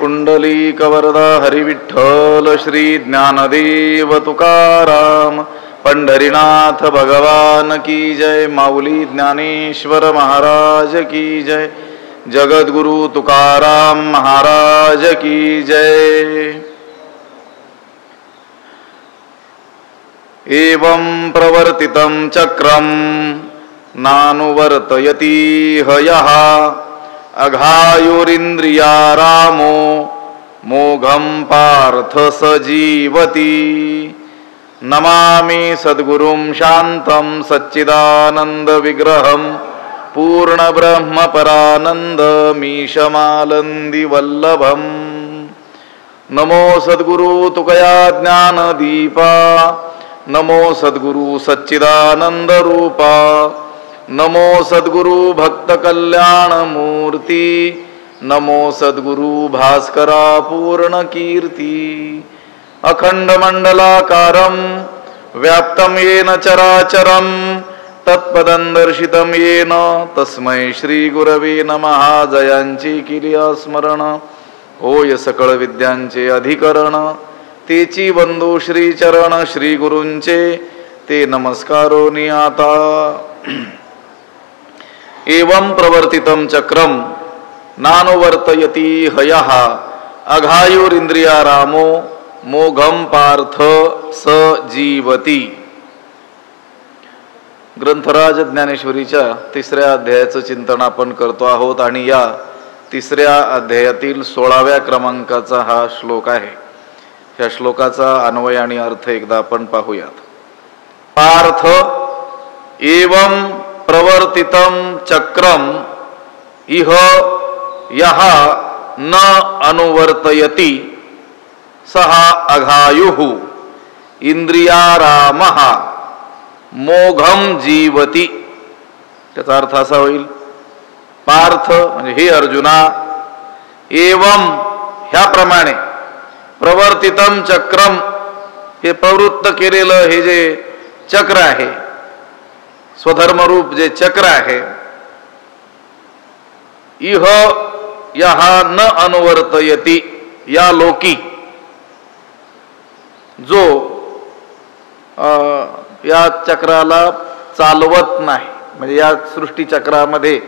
पुंडलीकवरदा हरिविठ्ठल श्री ज्ञानदेव तुकाराम पंढरीनाथ भगवान की जय। माऊली ज्ञानेश्वर महाराज की जय। जगद्गुरु तुकाराम महाराज की जय। एवं प्रवर्तितं चक्रं नानुवर्तयति हयः अघायुरिन्द्रियारामो मोघं पार्थ स जीवति। नमामि सद्गुरुं शान्तं सच्चिदानन्द विग्रहं पूर्ण ब्रह्म परानन्दमीशमालन्दी वल्लभम्। नमो सद्गुरु तुकया ज्ञानदीपा नमो सद्गुरु सच्चिदानंद रूपा नमो सद्गुरु भक्त कल्याण मूर्ती नमो सद्गुरु भास्करा पूर्ण कीर्ती। अखंड मंडलाकारं व्याप्तं येन चराचरं तत्पदं दर्शितं येन तस्मै श्री गुरवे नमः। जयांची किलिया स्मरण होय सकळ विद्यांचे अधिकरण तेची वंदो श्री चरण श्री गुरूंचे ते नमस्कारो नियाता। एवं प्रवर्तितं चक्रम नानुवर्तयति हयः अघायुरिंद्रियारामो मोघम पार्थ स जीवति। ग्रंथराज ज्ञानेश्वरीच्या 3ऱ्या अध्यायाचं चिंतन आपण करतो आहोत आणि या 3ऱ्या अध्यायातील 16व्या क्रमांकाचा हा श्लोक आहे। या श्लोकाचा अन्वय आणि अर्थ एकदा आपण पाहूयात। पार्थ एवं प्रवर्तितं चक्रम इह यः न अनुवर्तयति सः अघायुः इंद्रियारामः मोघम जीवति। त्याचा अर्थ असा होईल, पार्थ म्हणजे हे अर्जुना, एवं ह्याप्रमाणे प्रवर्तितं चक्रम हे प्रवृत्त केलेलं हे जे चक्र आहे, स्वधर्मरूप जे चक्र आहे, इह यः न अनुवर्तयति या लोकी जो या चक्राला चालवत नाही, म्हणजे या सृष्टी चक्रामध्ये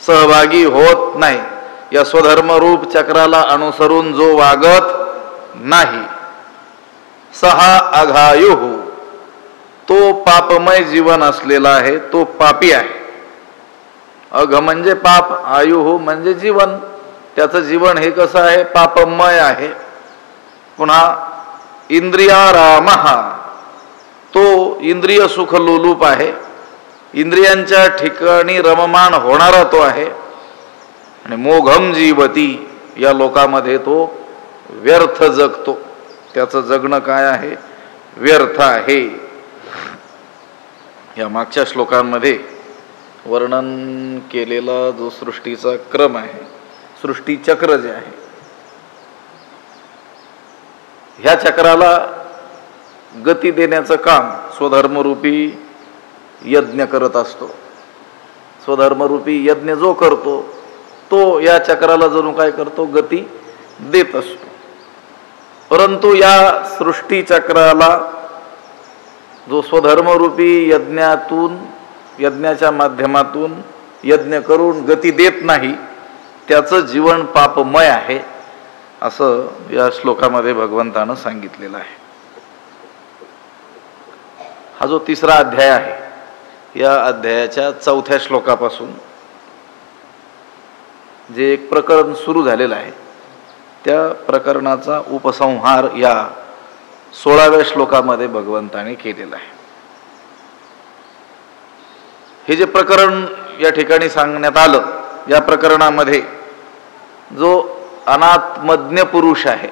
सहभागी होत नाही, या स्वधर्मरूप चक्राला अनुसरून जो वागत नाही, सहा अघायुः तो पापमय जीवन असलेला आहे, तो पापी आहे। अघ म्हणजे पाप, आयुः म्हणजे जीवन, त्याचं जीवन हे कसं आहे, पापमय आहे। पुन्हा इंद्रियारामः तो इंद्रिय सुख लोलूप आहे, इंद्रियांच्या ठिकाणी रममाण होणारा तो आहे। आणि मोघम जीवती या लोकामध्ये तो व्यर्थ जगतो, त्याचं जगणं काय आहे, व्यर्थ आहे। या मागच्या श्लोकांमध्ये वर्णन केलेला जो सृष्टीचा क्रम आहे, सृष्टी चक्र जे आहे, ह्या चक्राला गती देण्याचं काम स्वधर्मरूपी यज्ञ करत असतो। स्वधर्मरूपी यज्ञ जो करतो तो या चक्राला जणू काय करतो, गती देत असतो। परंतु या सृष्टी चक्राला जो स्वधर्मरूपी यज्ञातून, यज्ञाच्या माध्यमातून यज्ञ करून गती देत नाही, त्याचं जीवन पापमय आहे, असं या श्लोकामध्ये भगवंतानं सांगितलेलं आहे। हा जो 3रा अध्याय आहे, या अध्यायाच्या 4थ्या श्लोकापासून जे एक प्रकरण सुरू झालेलं आहे, त्या प्रकरणाचा उपसंहार या 16व्या श्लोकामध्ये भगवंताने केलेला आहे। हे जे प्रकरण या ठिकाणी सांगण्यात आलं, या प्रकरणामध्ये जो अनात्मज्ञ पुरुष आहे,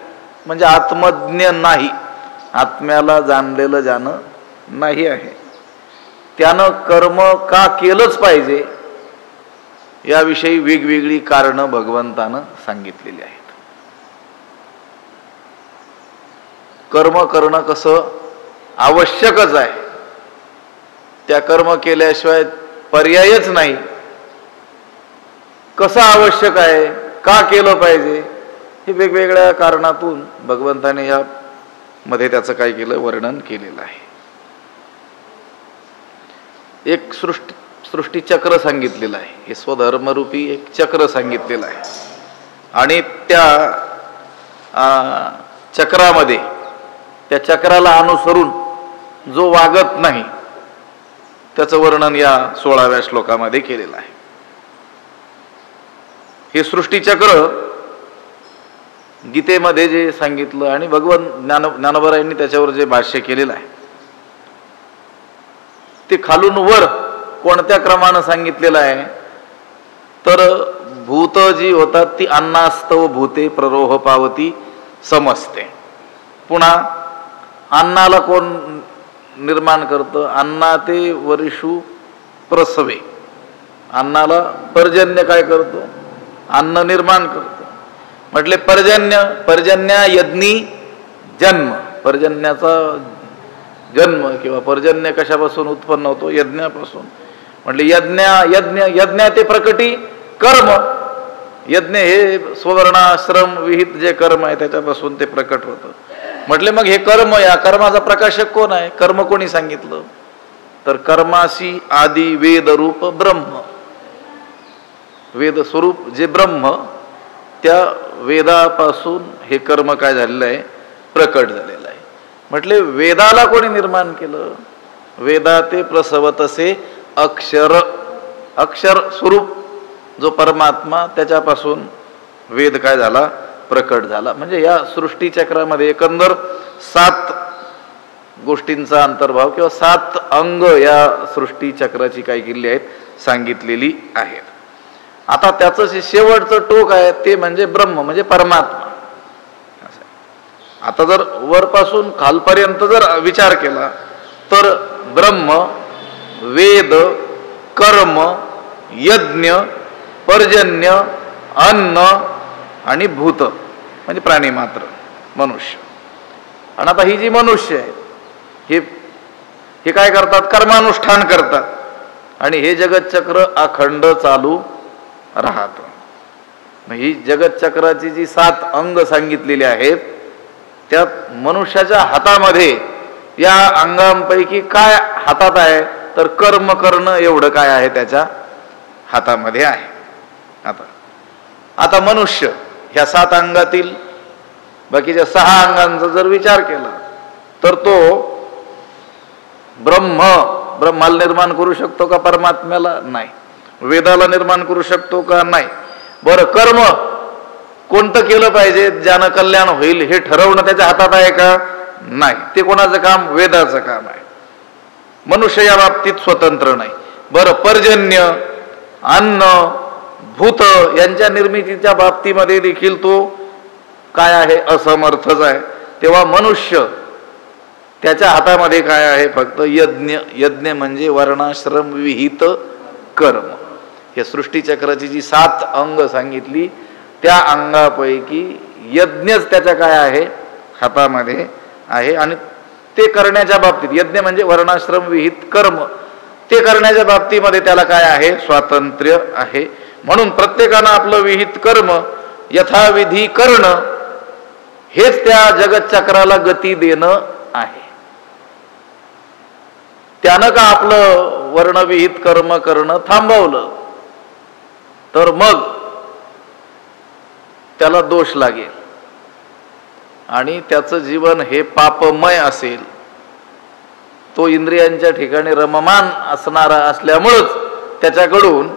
म्हणजे आत्मज्ञ नाही, आत्म्याला जाणलेलं ज्यानं नाही आहे, त्यानं कर्म का केलंच पाहिजे याविषयी वेगवेगळी कारणं भगवंतानं सांगितलेली आहेत। कर्म करणं कसं आवश्यकच आहे, त्या कर्म केल्याशिवाय पर्यायच नाही। कसं आवश्यक आहे, का केलं पाहिजे हे वेगवेगळ्या कारणातून भगवंताने या मध्ये त्याचं काय केलं, वर्णन केलेलं आहे. एक सृष्टी चक्र सांगितलेलं आहे, हे स्वधर्मरूपी एक चक्र सांगितलेलं आहे. आणि त्या चक्रामध्ये, त्या चक्राला अनुसरून जो वागत नाही त्याचं वर्णन या 16व्या श्लोकामध्ये केलेलं आहे. हे सृष्टीचक्र गीतेमध्ये जे सांगितलं आणि भगवान ज्ञानोबरायांनी त्याच्यावर जे भाष्य केलेलं आहे ते खालून वर कोणत्या क्रमानं सांगितलेलं आहे, तर भूत जी होतात ती अन्नास्तव भूते प्ररोह पावती समजते. पुन्हा अन्नाला कोण निर्माण करतं, अन्ना ते वर्षू प्रसवे, अन्नाला पर्जन्य काय करतो, अन्न निर्माण करतो. म्हटले पर्जन्या यज्ञी जन्म, पर्जन्याचा जन्म किंवा पर्जन्य कशापासून उत्पन्न होतो, यज्ञापासून. म्हटले यज्ञ ते प्रकटी कर्म, यज्ञ हे सुवर्णाश्रम विहित जे कर्म आहे त्याच्यापासून ते प्रकट होतं. म्हटले मग हे कर्म, या कर्माचा प्रकाशक कोण आहे, कर्म कोणी सांगितलं, तर कर्माशी आदी वेद रूप ब्रह्म, वेद स्वरूप जे ब्रह्म, त्या वेदापासून हे कर्म काय झालेलं आहे, प्रकट झालेलं आहे. म्हटले वेदाला कोणी निर्माण केलं, वेदा ते प्रसवतसे अक्षर, अक्षर स्वरूप जो परमात्मा त्याच्यापासून वेद काय झाला, प्रकट झाला. म्हणजे या सृष्टीचक्रामध्ये एकंदर 7 गोष्टींचा अंतर्भाव किंवा 7 अंग या सृष्टीचक्राची काय केलेली आहेत, सांगितलेली आहेत. आता त्याचं जे शेवटचं टोक आहे ते म्हणजे ब्रह्म, म्हणजे परमात्मा. आता जर वरपासून खालपर्यंत जर विचार केला तर ब्रह्म, वेद, कर्म, यज्ञ, पर्जन्य, अन्न आणि भूत म्हणजे प्राणी मात्र, मनुष्य. आणि आता ही जी मनुष्य आहे हे काय करतात, कर्मानुष्ठान करतात आणि हे जगतचक्र अखंड चालू राहतं. ही जगतचक्राची जी 7 अंग सांगितलेली आहेत त्यात मनुष्याच्या हातामध्ये या अंगांपैकी काय हातात आहे, तर कर्म करणं एवढं काय आहे त्याच्या हातामध्ये आहे. आता मनुष्य ह्या 7 अंगातील बाकीच्या 6 अंगांचा जर विचार केला तर तो ब्रह्माला निर्माण करू शकतो का, परमात्म्याला नाही. वेदाला निर्माण करू शकतो का, नाही. बरं, कर्म कोणतं केलं पाहिजे ज्यानं कल्याण होईल हे ठरवणं त्याच्या हातात आहे का, नाही. ते कोणाचं काम, वेदाचं काम आहे. मनुष्य या बाबतीत स्वतंत्र नाही. बरं, पर्जन्य, अन्न, भूत यांच्या निर्मितीच्या बाबतीमध्ये देखील तो काय आहे, असमर्थच आहे. तेव्हा मनुष्य त्याच्या हातामध्ये काय आहे, फक्त यज्ञ. यज्ञ म्हणजे वर्णाश्रम विहित कर्म. या सृष्टीचक्राची जी 7 अंग सांगितली त्या अंगापैकी यज्ञच त्याच्या काय आहे, हातामध्ये आहे. आणि ते करण्याच्या बाबतीत, यज्ञ म्हणजे वर्णाश्रम विहित कर्म, ते करण्याच्या बाबतीमध्ये त्याला काय आहे, स्वातंत्र्य आहे. म्हणून प्रत्येकानं आपलं विहित कर्म यथाविधी करणं हेच त्या जगतचक्राला गती देणं आहे. त्यानं का आपलं वर्णविहित कर्म करणं थांबवलं तर मग त्याला दोष लागेल आणि त्याचं जीवन हे पापमय असेल. तो इंद्रियांच्या ठिकाणी रममान असणारा असल्यामुळंच त्याच्याकडून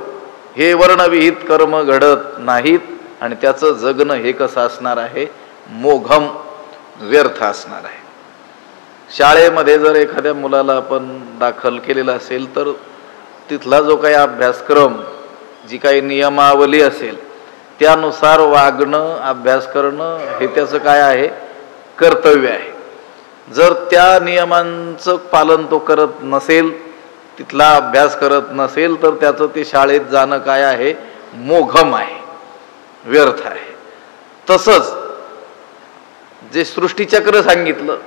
हे वर्णविहित कर्म घडत नाहीत आणि त्याचं जगणं हे कसं असणार आहे, मोघम, व्यर्थ असणार आहे. शाळेमध्ये जर एखाद्या मुलाला आपण दाखल केलेला असेल तर तिथला जो काही अभ्यासक्रम, जी काही नियमावली असेल त्यानुसार वागणं, अभ्यास करणं हे त्याचं काय आहे, कर्तव्य आहे. जर त्या नियमांचं पालन तो करत नसेल, तिथला अभ्यास करत नसेल तर त्याचं ते शाळेत जाणं काय आहे, मोघम आहे, व्यर्थ आहे. तसंच जे सृष्टीचक्र सांगितलं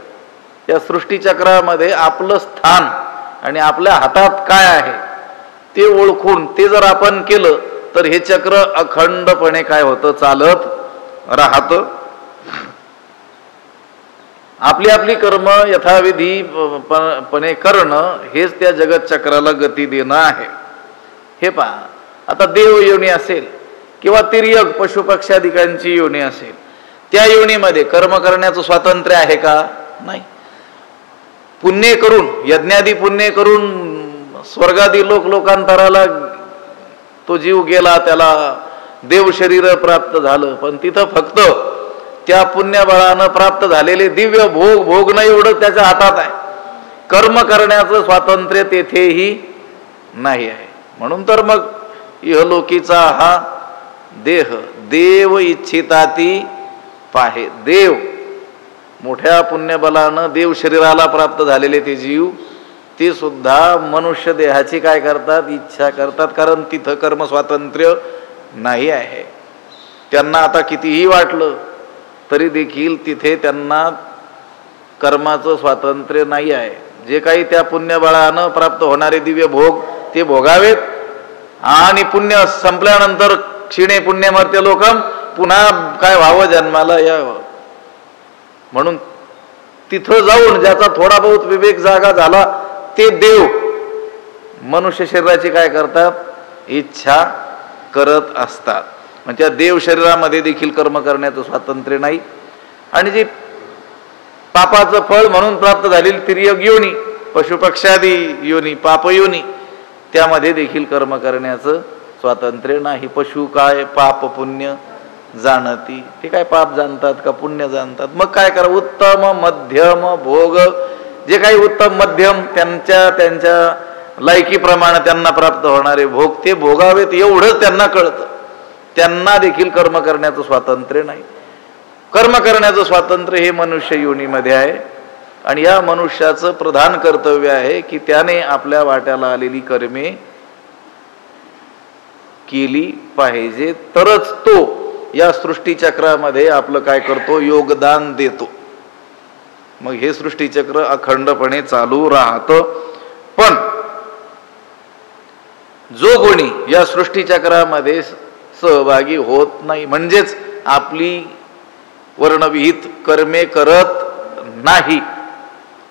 त्या सृष्टीचक्रामध्ये आपलं स्थान आणि आपल्या हातात काय आहे ते ओळखून ते जर आपण केलं तर हे चक्र अखंडपणे काय होतं, चालत राहतं. आपली आपली कर्म यथाविधी पणे करणं हेच त्या जगत चक्राला गती देणं आहे. हे पहा, आता देव योनी असेल किंवा तिर्यक पशुपक्ष्यादिकांची योनी असेल, त्या योनीमध्ये कर्म करण्याचं स्वातंत्र्य आहे का? नाही. पुण्य करून, यज्ञादी पुण्य करून स्वर्गादी लोकांतराला तो जीव गेला, त्याला देव शरीर प्राप्त झालं, पण तिथं फक्त त्या पुण्यबळानं प्राप्त झालेले दिव्य भोग भोगणं एवढं त्याच्या हातात आहे. कर्म करण्याचं स्वातंत्र्य तेथेही नाही आहे. म्हणून तर मग इहलोकीचा हा देह देव इच्छिताती पाहे. देव मोठ्या पुण्यबलानं देव शरीराला प्राप्त झालेले ते जीव, ते सुद्धा मनुष्य देहाची काय करतात? इच्छा करतात, कारण तिथं कर्म स्वातंत्र्य नाही आहे. त्यांना आता कितीही वाटलं तरी देखील तिथे त्यांना कर्माचं स्वातंत्र्य नाही आहे. जे काही त्या पुण्यबळानं प्राप्त होणारे दिव्य भोग ते भोगावेत, आणि पुण्य संपल्यानंतर क्षीणे पुण्यमर्त्य लोकम, पुन्हा काय व्हावं? जन्माला यावं. म्हणून तिथं जाऊन ज्याचा थोडा बहुत विवेक जागा झाला ते देव मनुष्य शरीराची काय करतात? इच्छा करत असतात. म्हणजे त्या देव शरीरामध्ये देखील कर्म करण्याचं स्वातंत्र्य नाही. आणि जी पापाचं फळ म्हणून प्राप्त झालेली तिर्यक योनी, पशुपक्ष्यादी योनी, पापयोनी, त्यामध्ये देखील कर्म करण्याचं स्वातंत्र्य नाही. पशु काय पाप पुण्य जाणती, ते काय पाप जाणतात का पुण्य जाणतात? मग काय करा? उत्तम मध्यम भोग, जे काही उत्तम मध्यम त्यांच्या लायकीप्रमाणे त्यांना प्राप्त होणारे भोग ते भोगावेत एवढंच त्यांना कळतं. त्यांना देखील कर्म करण्याचं स्वातंत्र्य नाही. कर्म करण्याचं स्वातंत्र्य हे मनुष्य योनीमध्ये आहे. आणि या मनुष्याचं प्रधान कर्तव्य आहे की त्याने आपल्या वाट्याला आलेली कर्मे केली पाहिजे, तरच तो या सृष्टीचक्रामध्ये आपलं काय करतो? योगदान देतो. मग हे सृष्टीचक्र अखंडपणे चालू राहतं. पण जो कोणी या सृष्टीचक्रामध्ये सहभागी होत नाही, म्हणजेच आपली वर्णविहित कर्मे करत नाही,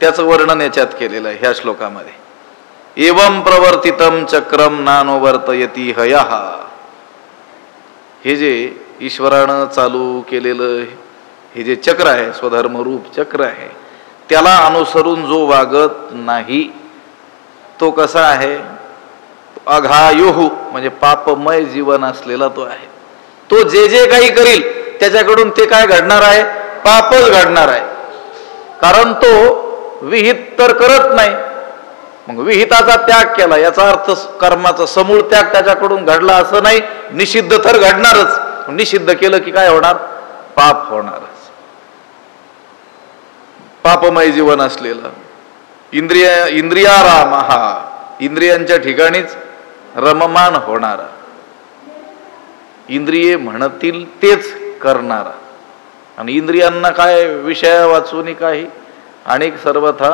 त्याचं वर्णन याच्यात केलेलं आहे ह्या श्लोकामध्ये. एवं प्रवर्तितम चक्रम नानुवर्तयति हयः. हे जे ईश्वरानं चालू केलेलं हे जे चक्र आहे, स्वधर्मरूप चक्र आहे, त्याला अनुसरून जो वागत नाही तो कसा आहे? अघायुः, म्हणजे पापमय जीवन असलेला तो आहे. तो जे जे काही करील त्याच्याकडून ते काय घडणार आहे? पापच घडणार आहे. कारण तो विहित तर करत नाही. मग विहिताचा त्याग केला याचा अर्थ कर्माचा समूळ त्याग त्याच्याकडून घडला असं नाही. निषिद्ध तर घडणारच. निषिद्ध केलं की काय होणार? पाप होणारच. पापमय जीवन असलेलं इंद्रियाराम, हा इंद्रियांच्या ठिकाणीच रममान होणारा, इंद्रिये म्हणतील तेच करणारा, आणि इंद्रियांना काय विषय वाचून काही अनेक सर्वथा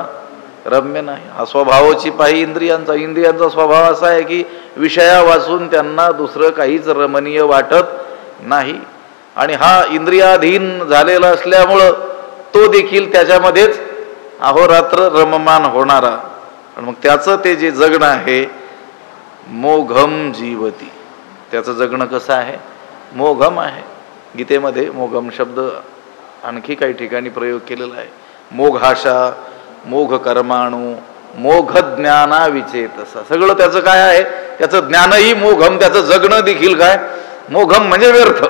रम्य नाही. हा स्वभावाची पाही इंद्रियांचा स्वभाव असा आहे की विषया वाचून त्यांना दुसरं काहीच रमणीय वाटत नाही. आणि हा इंद्रियाधीन झालेला असल्यामुळं तो देखील त्याच्यामध्येच अहोरात्र रममान होणारा. आणि मग त्याचं ते जे जगणं आहे मोघम जीवती, त्याचं जगणं कसं आहे? मोघम आहे. गीतेमध्ये मोघम शब्द आणखी काही ठिकाणी प्रयोग केलेला आहे. मोघाशा, मोघ कर्माणू, मोघ ज्ञाना विचेतसा, सगळं त्याचं काय आहे? त्याचं ज्ञानही मोघम, त्याचं जगणं देखील काय? मोघम म्हणजे व्यर्थ.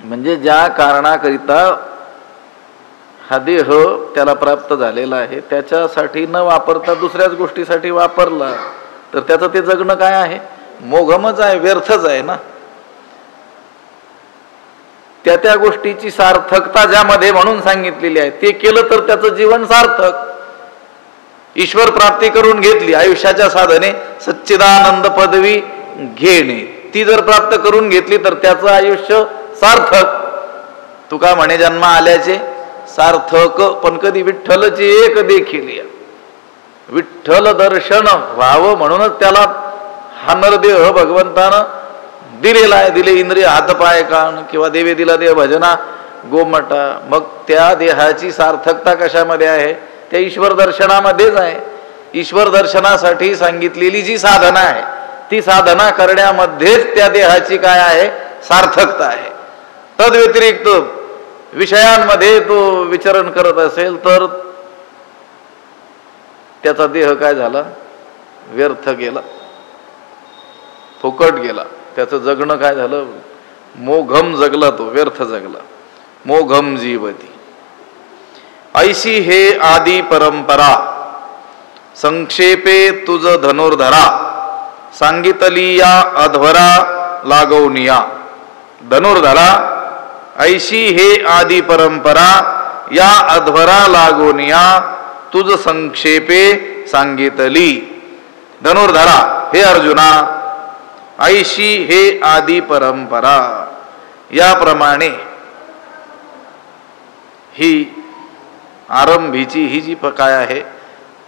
म्हणजे ज्या कारणाकरिता हा देह त्याला प्राप्त झालेला आहे त्याच्यासाठी न वापरता दुसऱ्याच गोष्टीसाठी वापरला तर त्याचं ते जगणं काय आहे? मोघमच आहे, व्यर्थच आहे ना. त्या गोष्टीची सार्थकता ज्यामध्ये म्हणून सांगितलेली आहे ते केलं तर त्याचं जीवन सार्थक. ईश्वर प्राप्ती करून घेतली, आयुष्याच्या साधने सच्चिदानंद पदवी घेणे, ती जर प्राप्त करून घेतली तर त्याचं आयुष्य सार्थक. तुका म्हणे जन्मा आल्याचे सार्थक, पण कधी विठ्ठलची एक देखील विठ्ठल दर्शन व्हावं म्हणूनच त्याला हा नरदेह भगवंतानं दिलेला आहे, दिले इंद्रिय हातपाय कान किंवा देवे दिला देव भजना गोमटा, मग त्या देहाची सार्थकता कशामध्ये आहे? त्या ईश्वर दर्शनामध्येच आहे. ईश्वर दर्शनासाठी सांगितलेली जी साधना आहे ती साधना करण्यामध्येच त्या देहाची काय आहे? सार्थकता आहे. तद व्यतिरिक्त विषयांमध्ये तो विचरण करत असेल तर त्याचा देह काय झाला? व्यर्थ गेला, फुकट गेला. त्याचं जगणं काय झालं? मोघम जगला, तो व्यर्थ जगला. मोघम जीवती ऐशी हे आदी परंपरा संक्षेपे तुझ धनुर्धरा सांगितली या अध्वरा लागवनिया. धनुर्धरा ऐशी हे आदी परंपरा या अध्वरा लागवनिया तुझ संक्षेपे सांगितली. धनुर्धरा, हे अर्जुना, ऐशी हे आदी परंपरा, याप्रमाणे ही आरंभीची ही जी काय आहे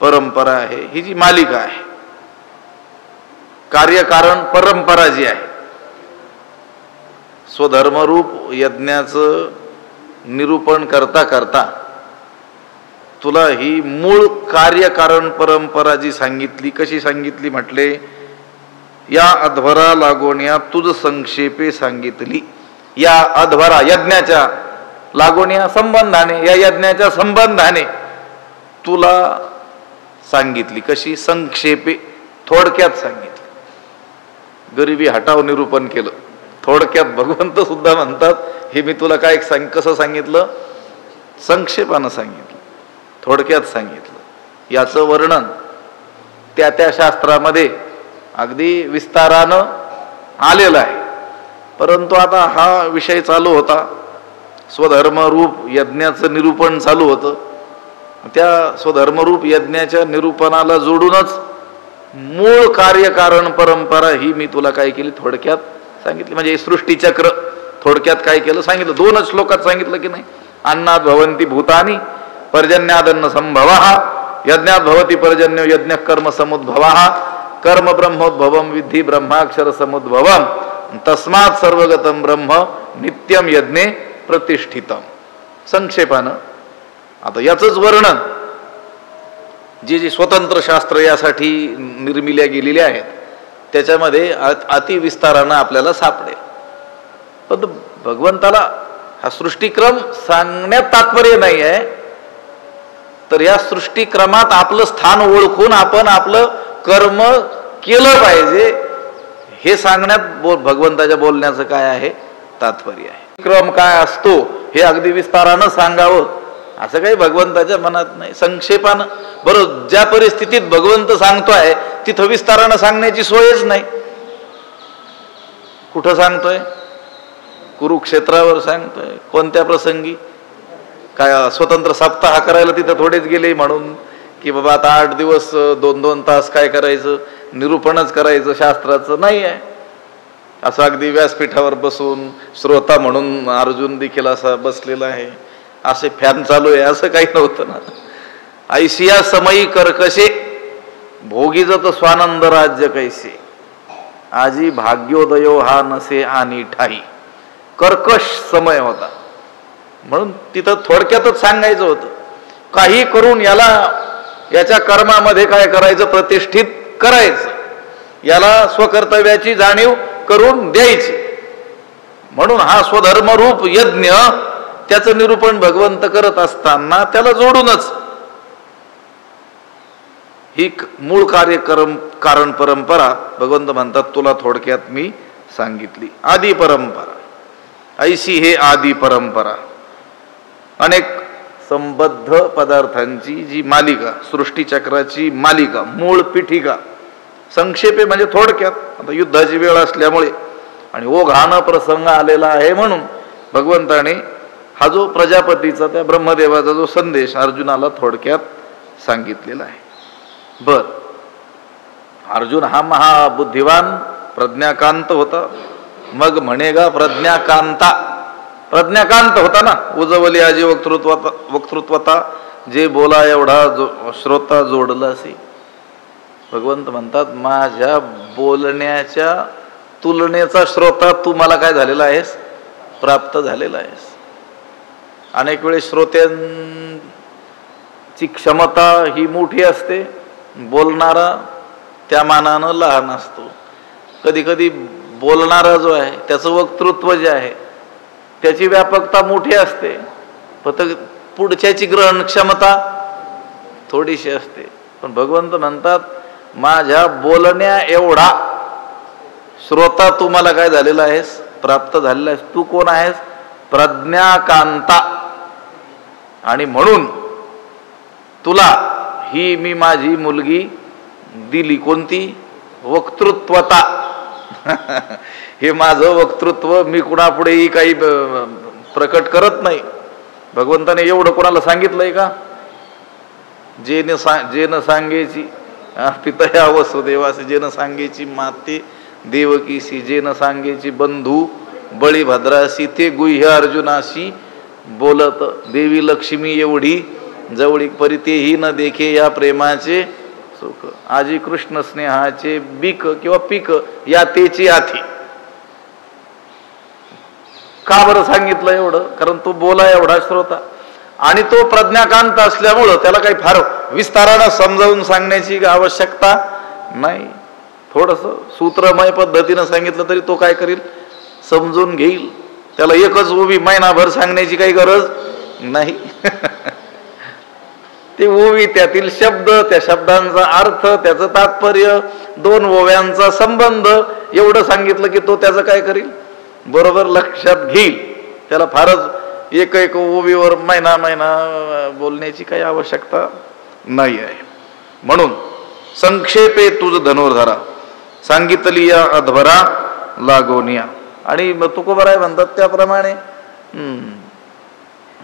परंपरा आहे, ही जी मालिका आहे, कार्यकारण परंपरा जी आहे, स्वधर्मरूप यज्ञाचं निरूपण करता करता तुला ही मूळ कार्यकारण परंपरा जी सांगितली, कशी सांगितली म्हटले? या अध्वरा लागोनिया तुझ संक्षेपे सांगितली. या अध्वरा यज्ञाच्या लागोनिया संबंधाने, या यज्ञाच्या संबंधाने तुला सांगितली. कशी? संक्षेपे, थोडक्यात सांगितली. गरिबी हटाव निरूपण केलं थोडक्यात. भगवंत सुद्धा म्हणतात हे मी तुला काय कसं सांगितलं? संक्षेपानं सांगितलं, थोडक्यात सांगितलं. याचं वर्णन त्या त्या शास्त्रामध्ये अगदी विस्तारानं आलेलं आहे. परंतु आता हा विषय चालू होता, स्वधर्मरूप यज्ञाचं निरूपण चालू होतं. त्या स्वधर्मरूप यज्ञाच्या निरूपणाला जोडूनच मूळ कार्यकारण परंपरा ही मी तुला काय केली? थोडक्यात सांगितली. म्हणजे सृष्टीचक्र थोडक्यात काय केलं? सांगितलं. 2 श्लोकात सांगितलं की नाही? अन्नात भवन्ति भूतानि पर्जन्यादन्न संभवः यज्ञात भवति पर्जन्यो यज्ञ कर्म समुद्भवः कर्म ब्रह्मोद्भवम विद्धि ब्रह्माक्षर समुद्भवम तस्मात् सर्वगतम ब्रह्म नित्यम यज्ञे प्रतिष्ठितम. संक्षेपानं आता याचंच वर्णन जी जी स्वतंत्र शास्त्र यासाठी निर्मिल्या गेलेली आहेत त्याच्यामध्ये अतिविस्तारानं आपल्याला सापडेल. पण भगवंताला हा सृष्टीक्रम सांगण्यात तात्पर्य नाही आहे, तर या सृष्टीक्रमात आपलं स्थान ओळखून आपण आपलं कर्म केलं पाहिजे हे सांगण्यात भगवंताच्या बोलण्याचं काय आहे? तात्पर्य आहे. क्रम काय असतो हे अगदी विस्तारानं सांगावं असं काही भगवंताच्या मनात नाही. संक्षेपानं, बरोबर ज्या परिस्थितीत भगवंत सांगतोय तिथं विस्तारानं सांगण्याची सोयच नाही. कुठं सांगतोय? कुरुक्षेत्रावर सांगतोय. कोणत्या प्रसंगी? काय स्वतंत्र सप्ताह करायला तिथं थोडेच गेले म्हणून की बाबा आता 8 दिवस 2-2 तास काय करायचं? निरूपणच करायचं शास्त्राचं नाही आहे. असं अगदी व्यासपीठावर बसून श्रोता म्हणून अर्जुन देखील असा बसलेला आहे, असे फॅन चालू आहे, असं काही नव्हतं ना. ऐशिया समयी कर्कशे भोगीजत स्वानंद राज्य कैसे आजी भाग्योदयो हा नसे आणि ठाई. कर्कश समय होता म्हणून तिथं थोडक्यातच सांगायचं होतं. काही करून याच्या कर्मामध्ये काय करायचं? प्रतिष्ठित करायचं. याला स्वकर्तव्याची जाणीव करून द्यायची. म्हणून हा स्वधर्मरूप यज्ञ त्याचं निरूपण भगवंत करत असताना त्याला जोडूनच ही मूळ कारण परंपरा भगवंत म्हणतात तुला थोडक्यात मी सांगितली. आदी परंपरा ऐशी हे आदी परंपरा, अनेक संबद्ध पदार्थांची जी मालिका, सृष्टीचक्राची मालिका, मूळ पीठिका. संक्षेपे म्हणजे थोडक्यात. आता युद्धाची वेळ असल्यामुळे आणि ओघानं प्रसंग आलेला आहे म्हणून भगवंताने हा जो प्रजापतीचा त्या ब्रह्मदेवाचा जो संदेश अर्जुनाला थोडक्यात सांगितलेला आहे. बर, अर्जुन हा महाबुद्धिवान प्रज्ञाकांत होता. मग म्हणेगा प्रज्ञाकांता, प्रज्ञाकांत होता ना. उजवली आजी वक्तृत्वता जे बोला एवढा श्रोता जोडला असे. भगवंत म्हणतात माझ्या बोलण्याच्या तुलनेचा श्रोता तू मला काय झालेला आहेस, प्राप्त झालेला आहेस. अनेक वेळेस श्रोत्यांची क्षमता ही मोठी असते, बोलणारा त्या मानानं लहान असतो. कधी कधी बोलणारा जो आहे त्याचं वक्तृत्व जे आहे त्याची व्यापकता मोठी असते, फक्त पुढच्याची ग्रहण क्षमता थोडीशी असते. पण भगवंत म्हणतात माझ्या बोलण्या एवढा श्रोता तू मला काय झालेला आहेस, प्राप्त झालेला आहेस. तू कोण आहेस, प्रज्ञाकांता. आणि म्हणून तुला ही मी माझी मुलगी दिली. कोणती, वक्तृत्वता. हे माझं वक्तृत्व मी कुणापुढेही काही प्रकट करत नाही. भगवंताने एवढं कोणाला सांगितलंय का, जे न सांगेची पितया वसुदेवासी, जे न सांगेची माते देवकीसी, जे न सांगेची बंधू बळीभद्रासी, ते गुह्य अर्जुनाशी बोलत. देवी लक्ष्मी एवढी जवळीक परी, तेही न देखे या प्रेमाचे सुख. आजी कृष्ण स्नेहाचे बीक किंवा पीक या तेची आथी. का बरं सांगितलं एवढं, कारण तो बोला एवढा श्रोता आणि तो प्रज्ञाकांत असल्यामुळं त्याला काही फार विस्तारानं समजावून सांगण्याची आवश्यकता नाही. थोडस सूत्रमय पद्धतीनं सांगितलं तरी तो काय करील, समजून घेईल. त्याला एकच उभी महिनाभर सांगण्याची काही गरज नाही. ते ओवी, त्यातील शब्द, त्या शब्दांचा अर्थ, त्याचं तात्पर्य, दोन ओव्यांचा संबंध एवढं सांगितलं की तो त्याचं काय करील, बरोबर लक्षात घेईल. त्याला फारच एक ओवीवर महिना बोलण्याची काही आवश्यकता नाही आहे. म्हणून संक्षेपे तुझ धनुर्धरा सांगितली या अध्वरा लागोनिया. आणि तुकोबाराय म्हणतात त्याप्रमाणे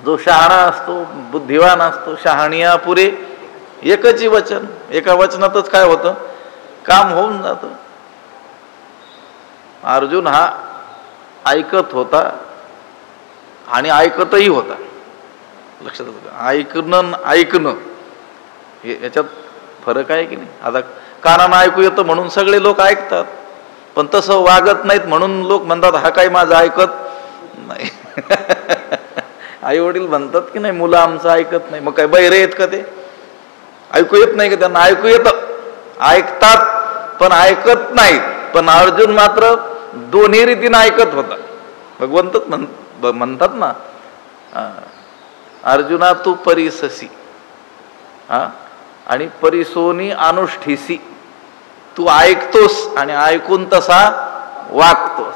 जो शहाणा असतो, बुद्धिवान असतो, शहाणिया पुरे एकच वचन, एका वचनातच काय होतं, काम होऊन जातं. अर्जुन हा ऐकत होता आणि ऐकतही होता. लक्षात ऐकणं याच्यात फरक आहे की नाही. आता कानानं ऐकू येतं म्हणून सगळे लोक ऐकतात, पण तसं वागत नाहीत म्हणून लोक म्हणतात हा काय माझं ऐकत नाही. आई वडील म्हणतात की नाही मुलं आमचं ऐकत नाही, मग काय बहिरे आहेत का, ते ऐकू येत नाही का त्यांना, ऐकू येतं, ऐकतात पण ऐकत नाहीत. पण अर्जुन मात्र दोन्ही रीतीने ऐकत होता. भगवंतच म्हणतात ना, अर्जुना तू परिससी आणि परिसोनी अनुष्ठिसी. तू ऐकतोस आणि ऐकून तसा वागतोस.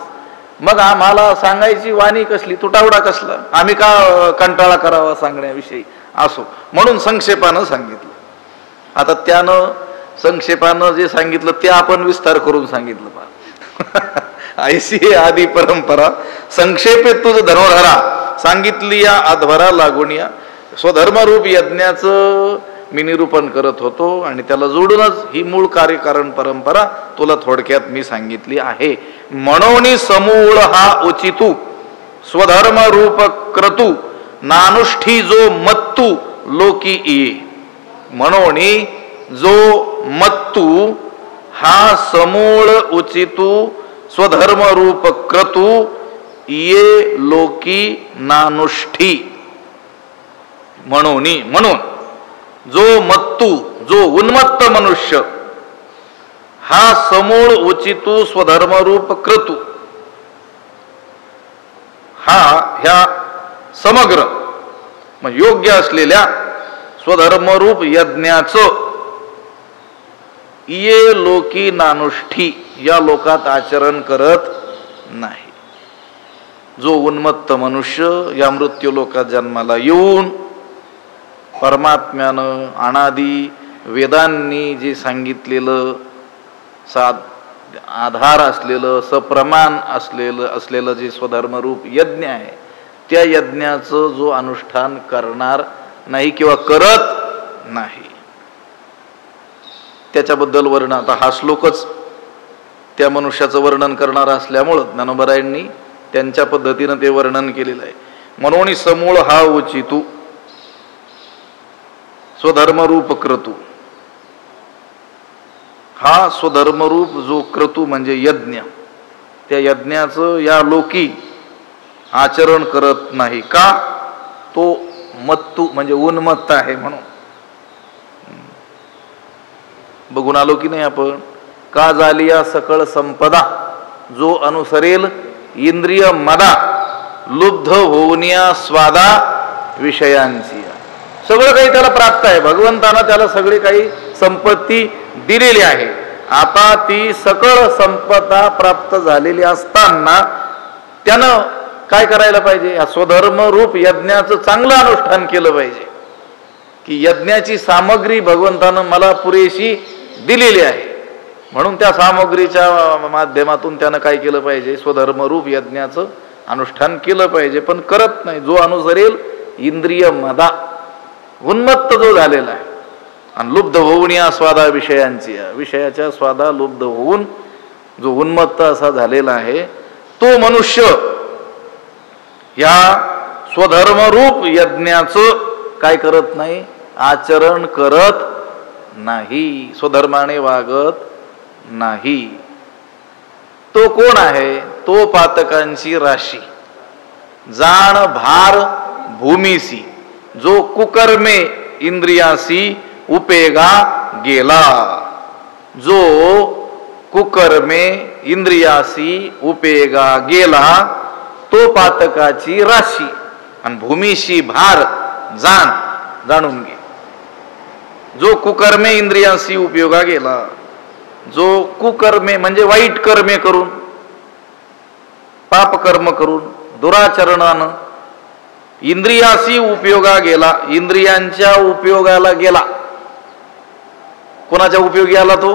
मग आम्हाला सांगायची वाणी कसली, तुटावडा कसला, आम्ही का कंटाळा करावा सांगण्याविषयी. असो म्हणून संक्षेपानं सांगितलं. आता त्यानं संक्षेपानं जे सांगितलं ते आपण विस्तार करून सांगितलं पहा. ऐशी आदी परंपरा संक्षेपे तुझ धनुर्धरा सांगितली या अध्वरा लागुनिया. स्वधर्मरूप यज्ञाचं मी निरूपण करत होतो आणि त्याला जोडूनच ही मूळ कार्यकारण परंपरा तुला थोडक्यात मी सांगितली आहे. म्हणून समूळ हा उचितू स्वधर्म रूप क्रतू नानुष्ठी जो मत्तू लोकी ये. म्हणून जो मत्तू हा समूळ उचितू स्वधर्म रूप क्रतू ये लोकी नानुष्ठी. म्हणून जो मत्तू, जो उन्मत्त मनुष्य हा समूळ उचितू स्वधर्मरूप क्रतू हा ह्या समग्र योग्य असलेल्या स्वधर्मरूप यज्ञाचं ये लोकी नानुष्ठी या लोकात आचरण करत नाही. जो उन्मत्त मनुष्य या मृत्यू लोकात जन्माला येऊन परमात्म्यानं अनादी वेदांनी जे सांगितलेलं आधार असलेलं सप्रमाण असलेलं जे स्वधर्मरूप यज्ञ आहे त्या यज्ञाचं जो अनुष्ठान करणार नाही किंवा करत नाही त्याच्याबद्दल वर्णन. आता हा श्लोकच त्या मनुष्याचं वर्णन करणारा असल्यामुळं ज्ञानोबरायांनी त्यांच्या पद्धतीनं ते वर्णन केलेलं आहे. म्हणून समूळ हा उचितू स्वधर्मरूप क्रतू. हा स्वधर्मरूप जो क्रतू म्हणजे यज्ञ त्या यज्ञाचं या लोकी आचरण करत नाही. का? तो मत्तू म्हणजे उन्मत्त आहे म्हणून. बघून आलो की नाही आपण? का झाली या सकळ संपदा, जो अनुसरेल इंद्रिय मदा, लुब्ध होऊनिया स्वादा विषयांची. सगळं काही त्याला प्राप्त आहे. भगवंतानं त्याला सगळी काही संपत्ती दिलेली आहे. आता ती सकळ संपदा प्राप्त झालेली असताना त्यानं काय करायला पाहिजे? या स्वधर्म रूप यज्ञाचं चांगलं अनुष्ठान केलं पाहिजे. की यज्ञाची सामग्री भगवंतानं मला पुरेशी दिलेली आहे, म्हणून त्या सामग्रीच्या माध्यमातून त्यानं काय केलं पाहिजे? स्वधर्म रूप यज्ञाचं अनुष्ठान केलं पाहिजे. पण करत नाही. जो अनुसरेल इंद्रिय मदा, उन्मत्त जो झालेला आहे, आणि लुब्ध होऊन या स्वादा विषयांची, विषयाच्या स्वादा लुब्ध होऊन जो उन्मत्त असा झालेला आहे, तो मनुष्य या स्वधर्मरूप यज्ञाचं काय करत नाही? आचरण करत नाही, स्वधर्माने वागत नाही. तो कोण आहे? तो पातकांची राशी, जाण भार भूमीसी, जो कुकर्मे इंद्रियासी उपेगा गेला. जो कुकर्मे इंद्रियासी उपेगा गेला तो पातकाची राशी. आणि भूमीशी भार जाणून घे. जो कुकर्मे इंद्रियासी उपयोगा गेला, जो कुकर्मे म्हणजे वाईट कर्मे करून, पाप कर्म करून, दुराचरणानं इंद्रियासी उपयोगा गेला, इंद्रियांच्या उपयोगाला गेला. कोणाच्या उपयोगी आला तो?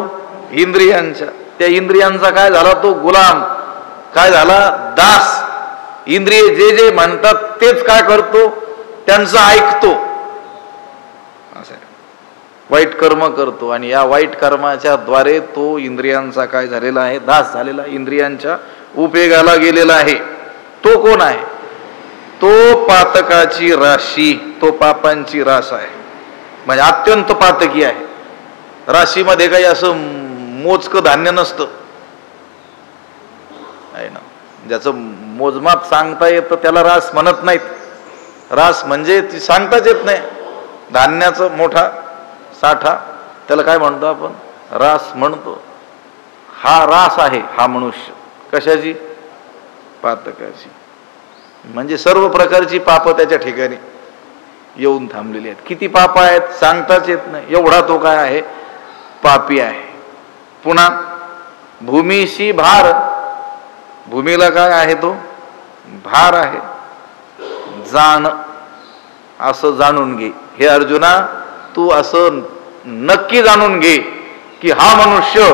इंद्रियांच्या. त्या इंद्रियांचा काय झाला? तो गुलाम. काय झाला? दास. इंद्रिय जे जे म्हणतात तेच काय करतो? त्यांचं ऐकतो. असं वाईट कर्म करतो, आणि या वाईट कर्माच्या द्वारे तो इंद्रियांचा काय झालेला आहे? दास झालेला, इंद्रियांच्या उपयोगाला गेलेला आहे. तो कोण आहे? तो पातकाची राशी, तो पापांची रास आहे. म्हणजे अत्यंत पातकी आहे. राशीमध्ये काही असं मोजकं धान्य नसतं आहे ना. ज्याचं मोजमाप सांगता येतं त्याला रास म्हणत नाहीत. रास म्हणजे ती सांगताच येत नाही. धान्याचं मोठा साठा, त्याला काय म्हणतो आपण? रास म्हणतो. हा रास आहे हा मनुष्य. कशाची? पातकाची. म्हणजे सर्व प्रकारची पाप त्याच्या ठिकाणी येऊन थांबलेली आहेत. किती पाप आहेत सांगताच येत नाही, एवढा तो काय आहे? पापी आहे. पुन्हा भूमीशी भार, भूमीला काय आहे? तो भार आहे. जाण, असं जाणून घे हे अर्जुना, तू असं नक्की जाणून घे की हा मनुष्य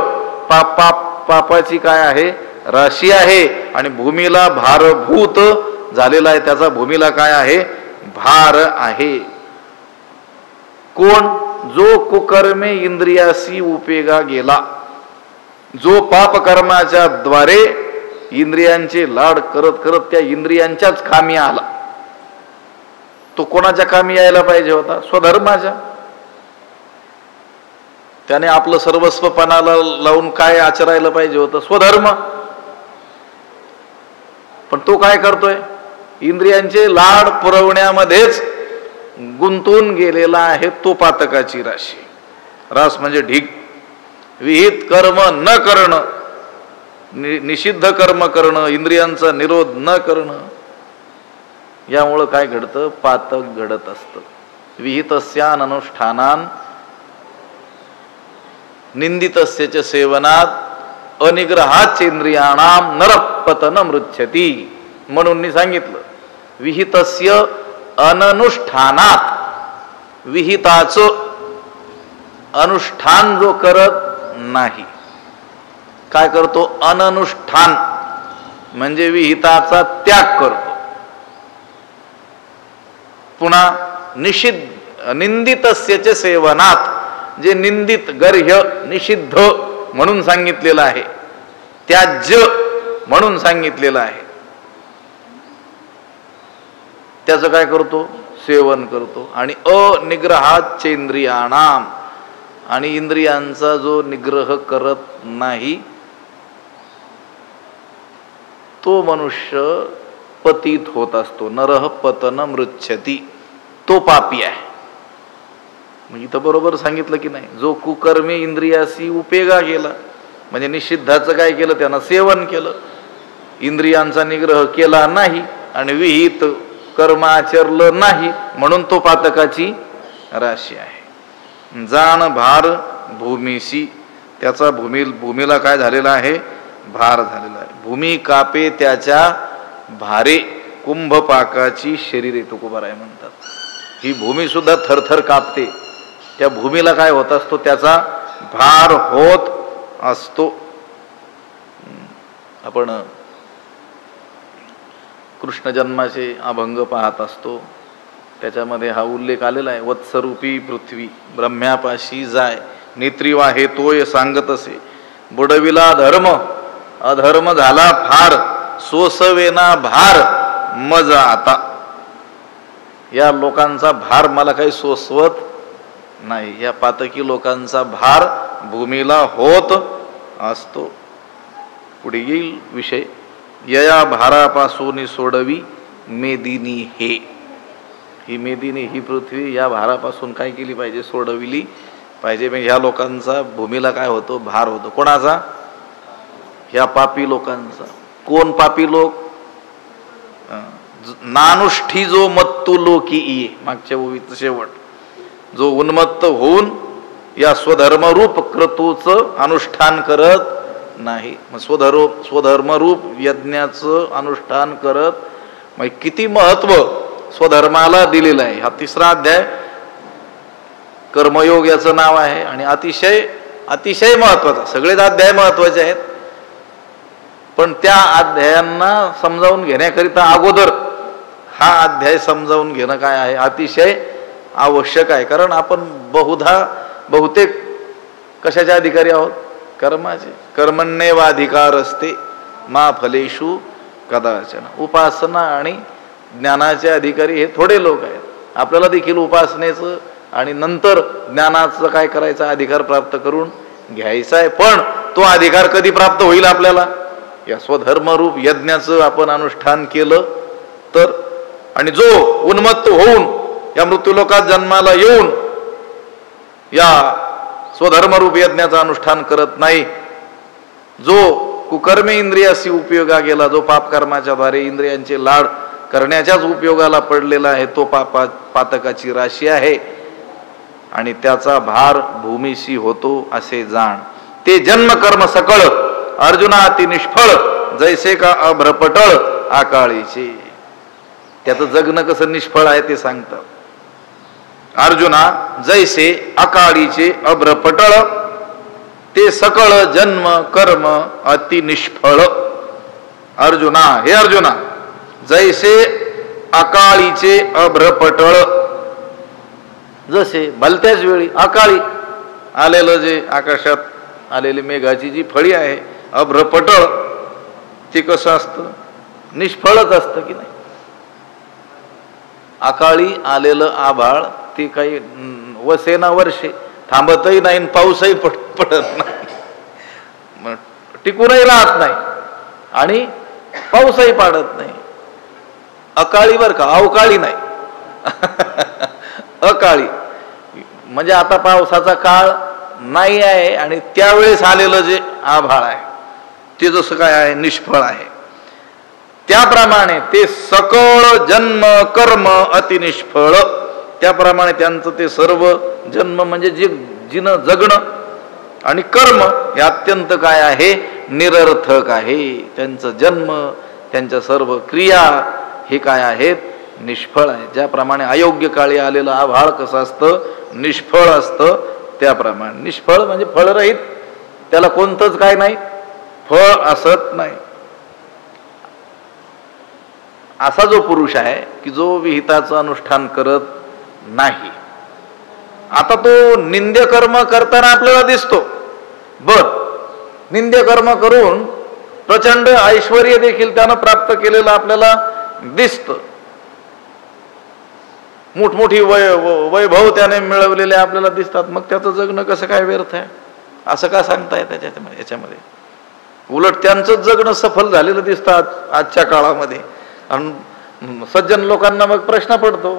पापाची काय आहे? राशी आहे, आणि भूमीला भारभूत झालेला आहे. त्याचा भूमीला काय आहे? भार आहे. कोण? जो कुकर्मे इंद्रियासी उपयोगा गेला, जो पाप कर्माच्या द्वारे इंद्रियांचे लाड करत करत त्या इंद्रियांच्याच कामी आला. तो कोणाच्या कामी यायला पाहिजे होता? स्वधर्माच्या. त्याने आपलं सर्वस्व पणाला लावून काय आचरायला पाहिजे होतं? स्वधर्म. पण तो काय करतोय? इंद्रियांचे लाड पुरवण्यामध्येच गुंतून गेलेला आहे. तो पातकाची राशी. रास म्हणजे ढीग. विहित कर्म न करणं, निषिद्ध कर्म करणं, इंद्रियांचा निरोध न करणं, यामुळं काय घडतं? पातक घडत असतं. विहितस्यान अनुष्ठानान निंदितस्य च सेवनात अनिग्रहाचेंद्रियाणाम नरपतन मृच्छती. म्हणून मी सांगितलं विहितस्य अननुष्ठानात, विहिताचं अनुष्ठान जो करत नाही. काय करतो? अननुष्ठान म्हणजे विहिताचा त्याग करतो. पुन्हा निषिद्ध निंदितस्य च सेवनात, जे निंदित, गर्ह्य, निषिद्ध म्हणून सांगितलेलं आहे, त्याज्य म्हणून सांगितलेलं आहे, त्याचं काय करतो? सेवन करतो. आणि अनिग्रहाचेंद्रियाणाम, आणि इंद्रियांचा जो निग्रह करत नाही तो मनुष्य पतित होत असतो. नरह पतन मृच्छती, तो पापी आहे. म्हणजे इथं बरोबर सांगितलं की नाही, जो कुकर्मी इंद्रियाशी उपयोगा केला, म्हणजे निषिद्धाचं काय केलं, त्यानं सेवन केलं, इंद्रियांचा निग्रह केला नाही आणि विहित कर्म आचरलं नाही, म्हणून तो पातकाची राशी आहे. जाण भार भूमीशी, त्याचा भूमीला काय झालेला आहे, भार झालेला आहे. भूमी कापे त्याच्या भारे, कुंभपाकाची शरीरे तुकोबाराय म्हणतात. ही भूमी सुद्धा थरथर कापते. त्या भूमीला काय होत असतो, त्याचा भार होत असतो. आपण कृष्ण जन्माचे अभंग पाहत असतो, त्याच्यामध्ये हा उल्लेख आलेला आहे. वत्सरूपी पृथ्वी ब्रह्म्यापाशी जाय, नेत्री वाहे तोय सांगत असे, बुडविला धर्म अधर्म झाला फार, सोसवेना भार मज आता. या लोकांचा भार मला काही सोसवत नाही. या पातकी लोकांचा भार भूमीला होत असतो. पुढे येईल विषय, यया भारापासून सोडवी मेदिनी हे. ही मेदिनी, ही पृथ्वी या भारापासून काय केली पाहिजे, सोडविली पाहिजे. म्हणजे ह्या लोकांचा भूमीला काय होतो, भार होतो. कोणाचा, ह्या पापी लोकांचा. कोण पापी लोक, नानुष्ठी जो मत्तू लोकी ये, मागच्या ओवीत शेवट, जो उन्मत्त होऊन या स्वधर्मरूप क्रतूचं अनुष्ठान करत नाही. मग स्वधर्मरूप यज्ञाचं अनुष्ठान करत, मग किती महत्व स्वधर्माला दिलेलं आहे. हा 3रा अध्याय कर्मयोग याचं नाव आहे आणि अतिशय अतिशय महत्वाचा. सगळेच अध्याय महत्वाचे आहेत, पण त्या अध्यायांना समजावून घेण्याकरिता अगोदर हा अध्याय समजावून घेणं काय आहे, अतिशय आवश्यक आहे. कारण आपण बहुतेक कशाचे अधिकारी आहोत, कर्माचे. कर्मण्येवाधिकार असते मा फलेषु कदाचन. उपासना आणि ज्ञानाचे अधिकारी हे थोडे लोक आहेत. आपल्याला देखील उपासनेचं आणि नंतर ज्ञानाचं काय करायचं, अधिकार प्राप्त करून घ्यायचा आहे. पण तो अधिकार कधी प्राप्त होईल आपल्याला, या स्वधर्मरूप यज्ञाचं आपण अनुष्ठान केलं तर. आणि जो उन्मत्त होऊन या मृत्यूलोकात जन्माला येऊन या स्वधर्मरूप यज्ञाचं अनुष्ठान करत नाही, जो कुकर्मे इंद्रियाशी उपयोगा गेला, जो पाप कर्माच्या द्वारे इंद्रियांचे लाड करण्याच्याच उपयोगाला पडलेला आहे, तो पातकाची राशी आहे आणि त्याचा भार भूमीशी होतो असे जाण. ते जन्म कर्म सकळ अर्जुना ती निष्फळ, जैसे का अभ्रपटळ आकाळीचे. त्याचं जगणं कसं निष्फळ आहे ते सांगतात. अर्जुना जैसे अकाळीचे अभ्रपटळ, ते सकळ जन्म कर्म अति निष्फळ. अर्जुना, हे अर्जुना, जैसे अकाळीचे अभ्रपटळ, जसे भलत्याच वेळी अकाळी आलेलं जे आकाशात आलेली मेघाची जी फळी आहे, अभ्रपटळ, ते कसं असतं, निष्फळच असतं की नाही. अकाळी आलेलं आभाळ ते काही वसेना वर्षे थांबतही नाही, पाऊसही पडत नाही, टिकूनही राहत नाही आणि पाऊसही पडत नाही. अकाळी बर का, अवकाळी नाही. अकाळी म्हणजे आता पावसाचा काळ नाही आहे आणि त्यावेळेस आलेलं जे आभाळ आहे ते जसं काय आहे, निष्फळ आहे. त्याप्रमाणे ते सकळ जन्म कर्म अति निष्फळ. त्याप्रमाणे त्यांचं ते सर्व जन्म म्हणजे जिनं जगणं आणि कर्म हे अत्यंत काय आहे, निरर्थक आहे. त्यांचं जन्म, त्यांच्या सर्व क्रिया हे काय आहेत, निष्फळ आहे. ज्याप्रमाणे अयोग्य काळी आलेलं आभाळ कसं असतं, निष्फळ असतं, त्याप्रमाणे निष्फळ म्हणजे फळरहित, त्याला कोणतंच काय नाही, फळ असत नाही. असा जो पुरुष आहे की जो विहिताचं अनुष्ठान करत नाही. आता तो निंद्य कर्म करताना आपल्याला दिसतो, बर, निंद्य कर्म करून प्रचंड ऐश्वर्य देखील त्यानं प्राप्त केलेलं आपल्याला दिसतं, मोठमोठी वैभव त्याने मिळवलेले आपल्याला दिसतात. मग त्याचं जगणं कसं काय व्यर्थ आहे, असं का सांगताय याच्यामध्ये. उलट त्यांचं जगणं सफल झालेलं दिसतं आजच्या काळामध्ये. आणि सज्जन लोकांना मग प्रश्न पडतो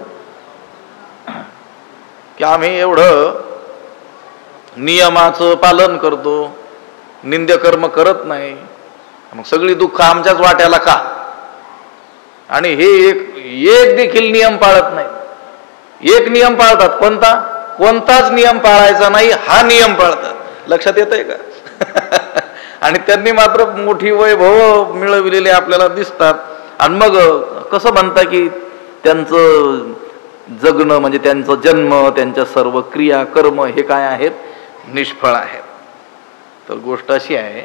की आम्ही एवढं नियमाचं पालन करतो, निंद्य कर्म करत नाही, मग सगळी दुःख आमच्याच वाट्याला का? आणि हे एक देखील नियम पाळत नाही. एक नियम पाळतात, कोणता? कोणताच नियम पाळायचा नाही हा नियम पाळतात. लक्षात येतंय का? आणि त्यांनी मात्र मोठी वैभव मिळविलेले आपल्याला दिसतात. आणि मग कसं म्हणता की त्यांचं जगणं म्हणजे त्यांचा जन्म, त्यांच्या सर्व क्रिया कर्म हे काय आहेत? निष्फळ आहेत. तर गोष्ट अशी आहे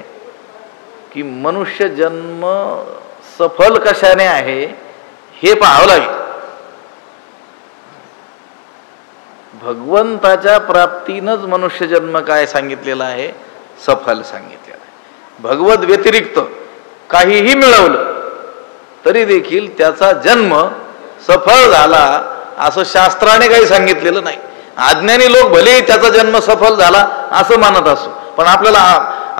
की मनुष्य जन्म सफल कशाने आहे हे पाहावं लागेल. भगवंताच्या प्राप्तीनंच मनुष्य जन्म काय सांगितलेला आहे? सफल सांगितलेला आहे. भगवत व्यतिरिक्त काहीही मिळवलं तरी देखील त्याचा जन्म सफल झाला असं शास्त्राने काही सांगितलेलं नाही. अज्ञानी लोक भले त्याचा जन्म सफल झाला असं मानत असो, पण आपल्याला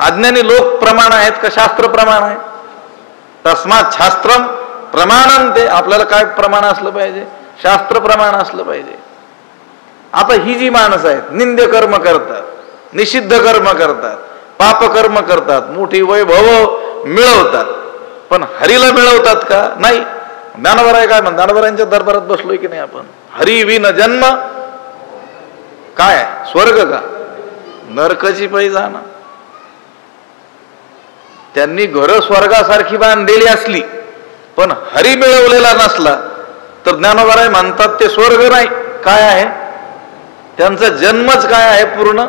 अज्ञानी लोक प्रमाण आहेत का शास्त्र प्रमाण आहे? तस्मात शास्त्रम प्रमाणंते. आपल्याला काय प्रमाण असलं पाहिजे? शास्त्र प्रमाण असलं पाहिजे. आता ही जी माणसं आहेत, निंद्य कर्म करतात, निषिद्ध कर्म करतात, पाप कर्म करतात, मोठी वैभव मिळवतात, पण हरीला मिळवतात का? नाही. ज्ञानोबराय काय म्हणतात? ज्ञानोबरायांच्या दरबारात बसलोय की नाही आपण? हरी विन जन्म काय? स्वर्ग का? नरकाची पै जाणं. त्यांनी घर स्वर्गासारखी बांधलेली असली पण हरी मिळवलेला नसला तर ज्ञानोबराय म्हणतात ते स्वर्ग नाही. काय आहे? त्यांचा जन्मच काय आहे? पूर्ण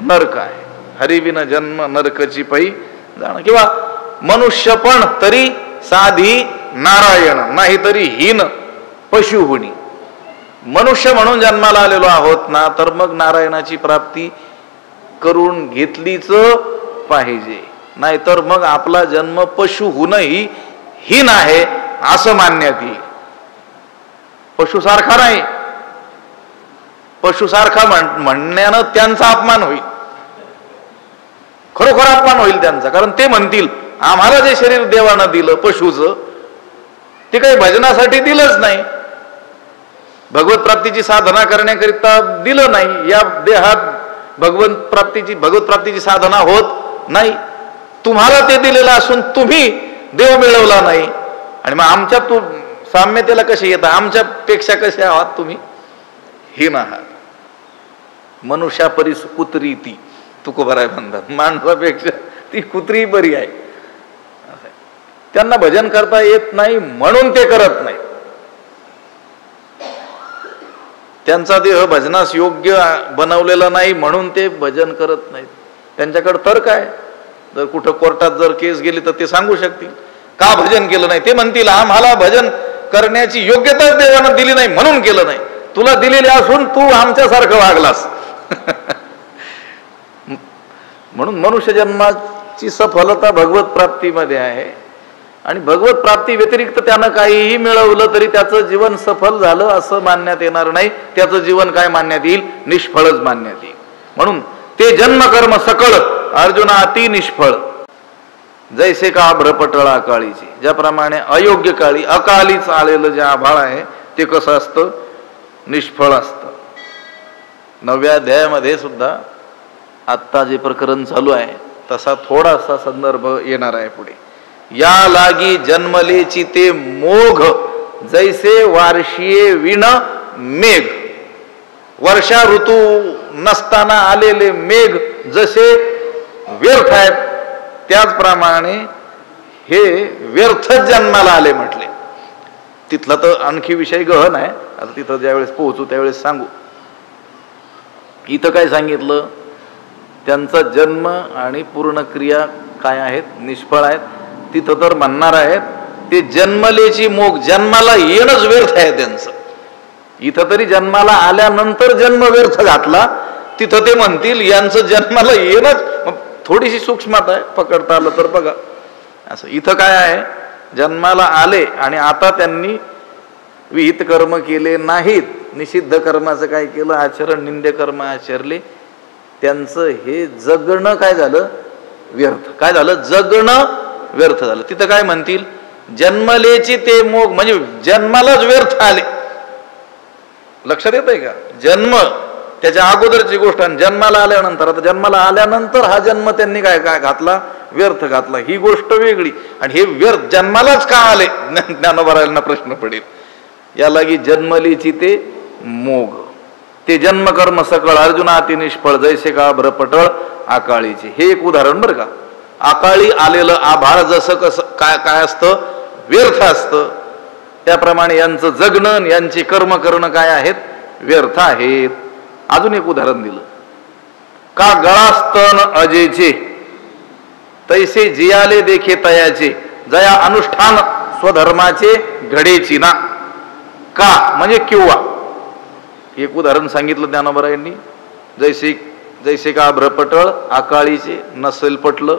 नरक आहे. हरी विन जन्म नरकाची पै जाणं. किंवा मनुष्य पण तरी साधी नारायण, नाही तरी हीन पशु होणी. मनुष्य म्हणून जन्माला आलेलो आहोत ना, तर मग नारायणाची प्राप्ती करून घेतलीच पाहिजे. नाहीतर मग आपला जन्म पशु होणंही हीन आहे असं मानण्यात येईल. पशुसारखा नाही. पशुसारखा म्हणण्यानं त्यांचा अपमान होईल, खरोखर अपमान होईल त्यांचा. कारण ते म्हणतील आम्हाला जे शरीर देवानं दिलं पशुचं ते काही भजनासाठी दिलंच नाही, भगवत प्राप्तीची साधना करण्याकरिता दिलं नाही. या देहात भगवत प्राप्तीची साधना होत नाही. तुम्हाला ते दिलेलं असून तुम्ही देव मिळवला नाही. आणि मग आमच्या साम्यतेला कसे येतात? आमच्यापेक्षा कसे आहात तुम्ही? हीन आहात. मनुष्या परी कुत्री ती तुकोबाराय म्हणतात. माणसापेक्षा ती कुत्री बरी आहे. त्यांना भजन करता येत नाही म्हणून ते करत नाही. त्यांचा देह भजनास योग्य बनवलेला नाही म्हणून ते भजन करत नाहीत. त्यांच्याकडे तर्क आहे. जर कुठं कोर्टात जर केस गेली तर ते सांगू शकतील का भजन केलं नाही. ते म्हणतील आम्हाला भजन करण्याची योग्यताच देवानं दिली नाही म्हणून केलं नाही. तुला दिलेली असून तू आमच्यासारखं वागलास. म्हणून मनुष्य जन्माची सफलता भगवत प्राप्तीमध्ये आहे. आणि भगवत प्राप्ती व्यतिरिक्त त्यानं काहीही मिळवलं तरी त्याचं जीवन सफल झालं असं मानण्यात येणार नाही. त्याचं जीवन काय मानण्यात येईल? निष्फळच मानण्यात येईल. म्हणून ते जन्मकर्म सकळ अर्जुना अति निष्फळ. जैसे का भ्रपटळा काळीची. ज्याप्रमाणे अयोग्य काळी अकालीच आलेलं जे आभाळ आहे ते कसं असतं? निष्फळ असतं. 9व्या अध्यायामध्ये सुद्धा आत्ता जे प्रकरण चालू आहे तसा थोडासा संदर्भ येणार आहे पुढे. या लागी जन्मलेची ते मोघ जैसे वार्षिये विण मेघ. वर्षा ऋतू नसताना आलेले मेघ जसे व्यर्थ आहेत त्याचप्रमाणे हे व्यर्थच जन्माला आले म्हटले. तिथला तर आणखी विषय गहन आहे. आता तिथं ज्यावेळेस पोहोचू त्यावेळेस सांगू. इथं काय सांगितलं? त्यांचा जन्म आणि पूर्ण क्रिया काय आहेत? निष्फळ आहेत. तिथं तर म्हणणार आहेत ते जन्मलेची मोग, जन्माला येणंच व्यर्थ आहे त्यांचं. इथं तरी जन्माला आल्यानंतर जन्म व्यर्थ घातला, तिथं ते म्हणतील यांचं जन्माला येणंच. थोडीशी सूक्ष्मता आहे, पकडता आलं तर बघा. असं इथं काय आहे? जन्माला आले आणि आता त्यांनी विहित कर्म केले नाहीत, निषिद्ध कर्माचं काय केलं? आचरण, निंद्य कर्म आचरले. त्यांचं हे जगणं काय झालं? व्यर्थ. काय झालं? जगणं व्यर्थ झालं. तिथं काय म्हणतील? जन्मलेची ते मोग, म्हणजे जन्मालाच व्यर्थ आले. लक्षात येत आहे का? जन्म त्याच्या अगोदरची गोष्ट आणि जन्माला आल्यानंतर, आता जन्माला आल्यानंतर हा जन्म त्यांनी काय काय घातला? व्यर्थ घातला. ही गोष्ट वेगळी. आणि हे व्यर्थ जन्मालाच का आले? ज्ञानोबरायांना प्रश्न पडेल. याला की जन्मलीची ते मोग, ते जन्मकर्म सकळ अर्जुना अति निष्फळ जैसे का भ्रपटळ आकाळीचे. हे एक उदाहरण बरं का. आकाळी आलेलं आभाळ जसं कसं काय काय असतं? व्यर्थ असतं. त्याप्रमाणे यांचं जगणं, यांचे कर्म करणं काय आहेत? व्यर्थ आहेत. अजून एक उदाहरण दिलं. का गळास्तन अजेचे तैसे जियाले देखे तयाचे जया अनुष्ठान स्वधर्माचे घडेची ना. का म्हणजे किंवा एक उदाहरण सांगितलं ज्ञानोबरायांनी. जैसे का भ्रपटळ आकाळीचे. नसेल पटलं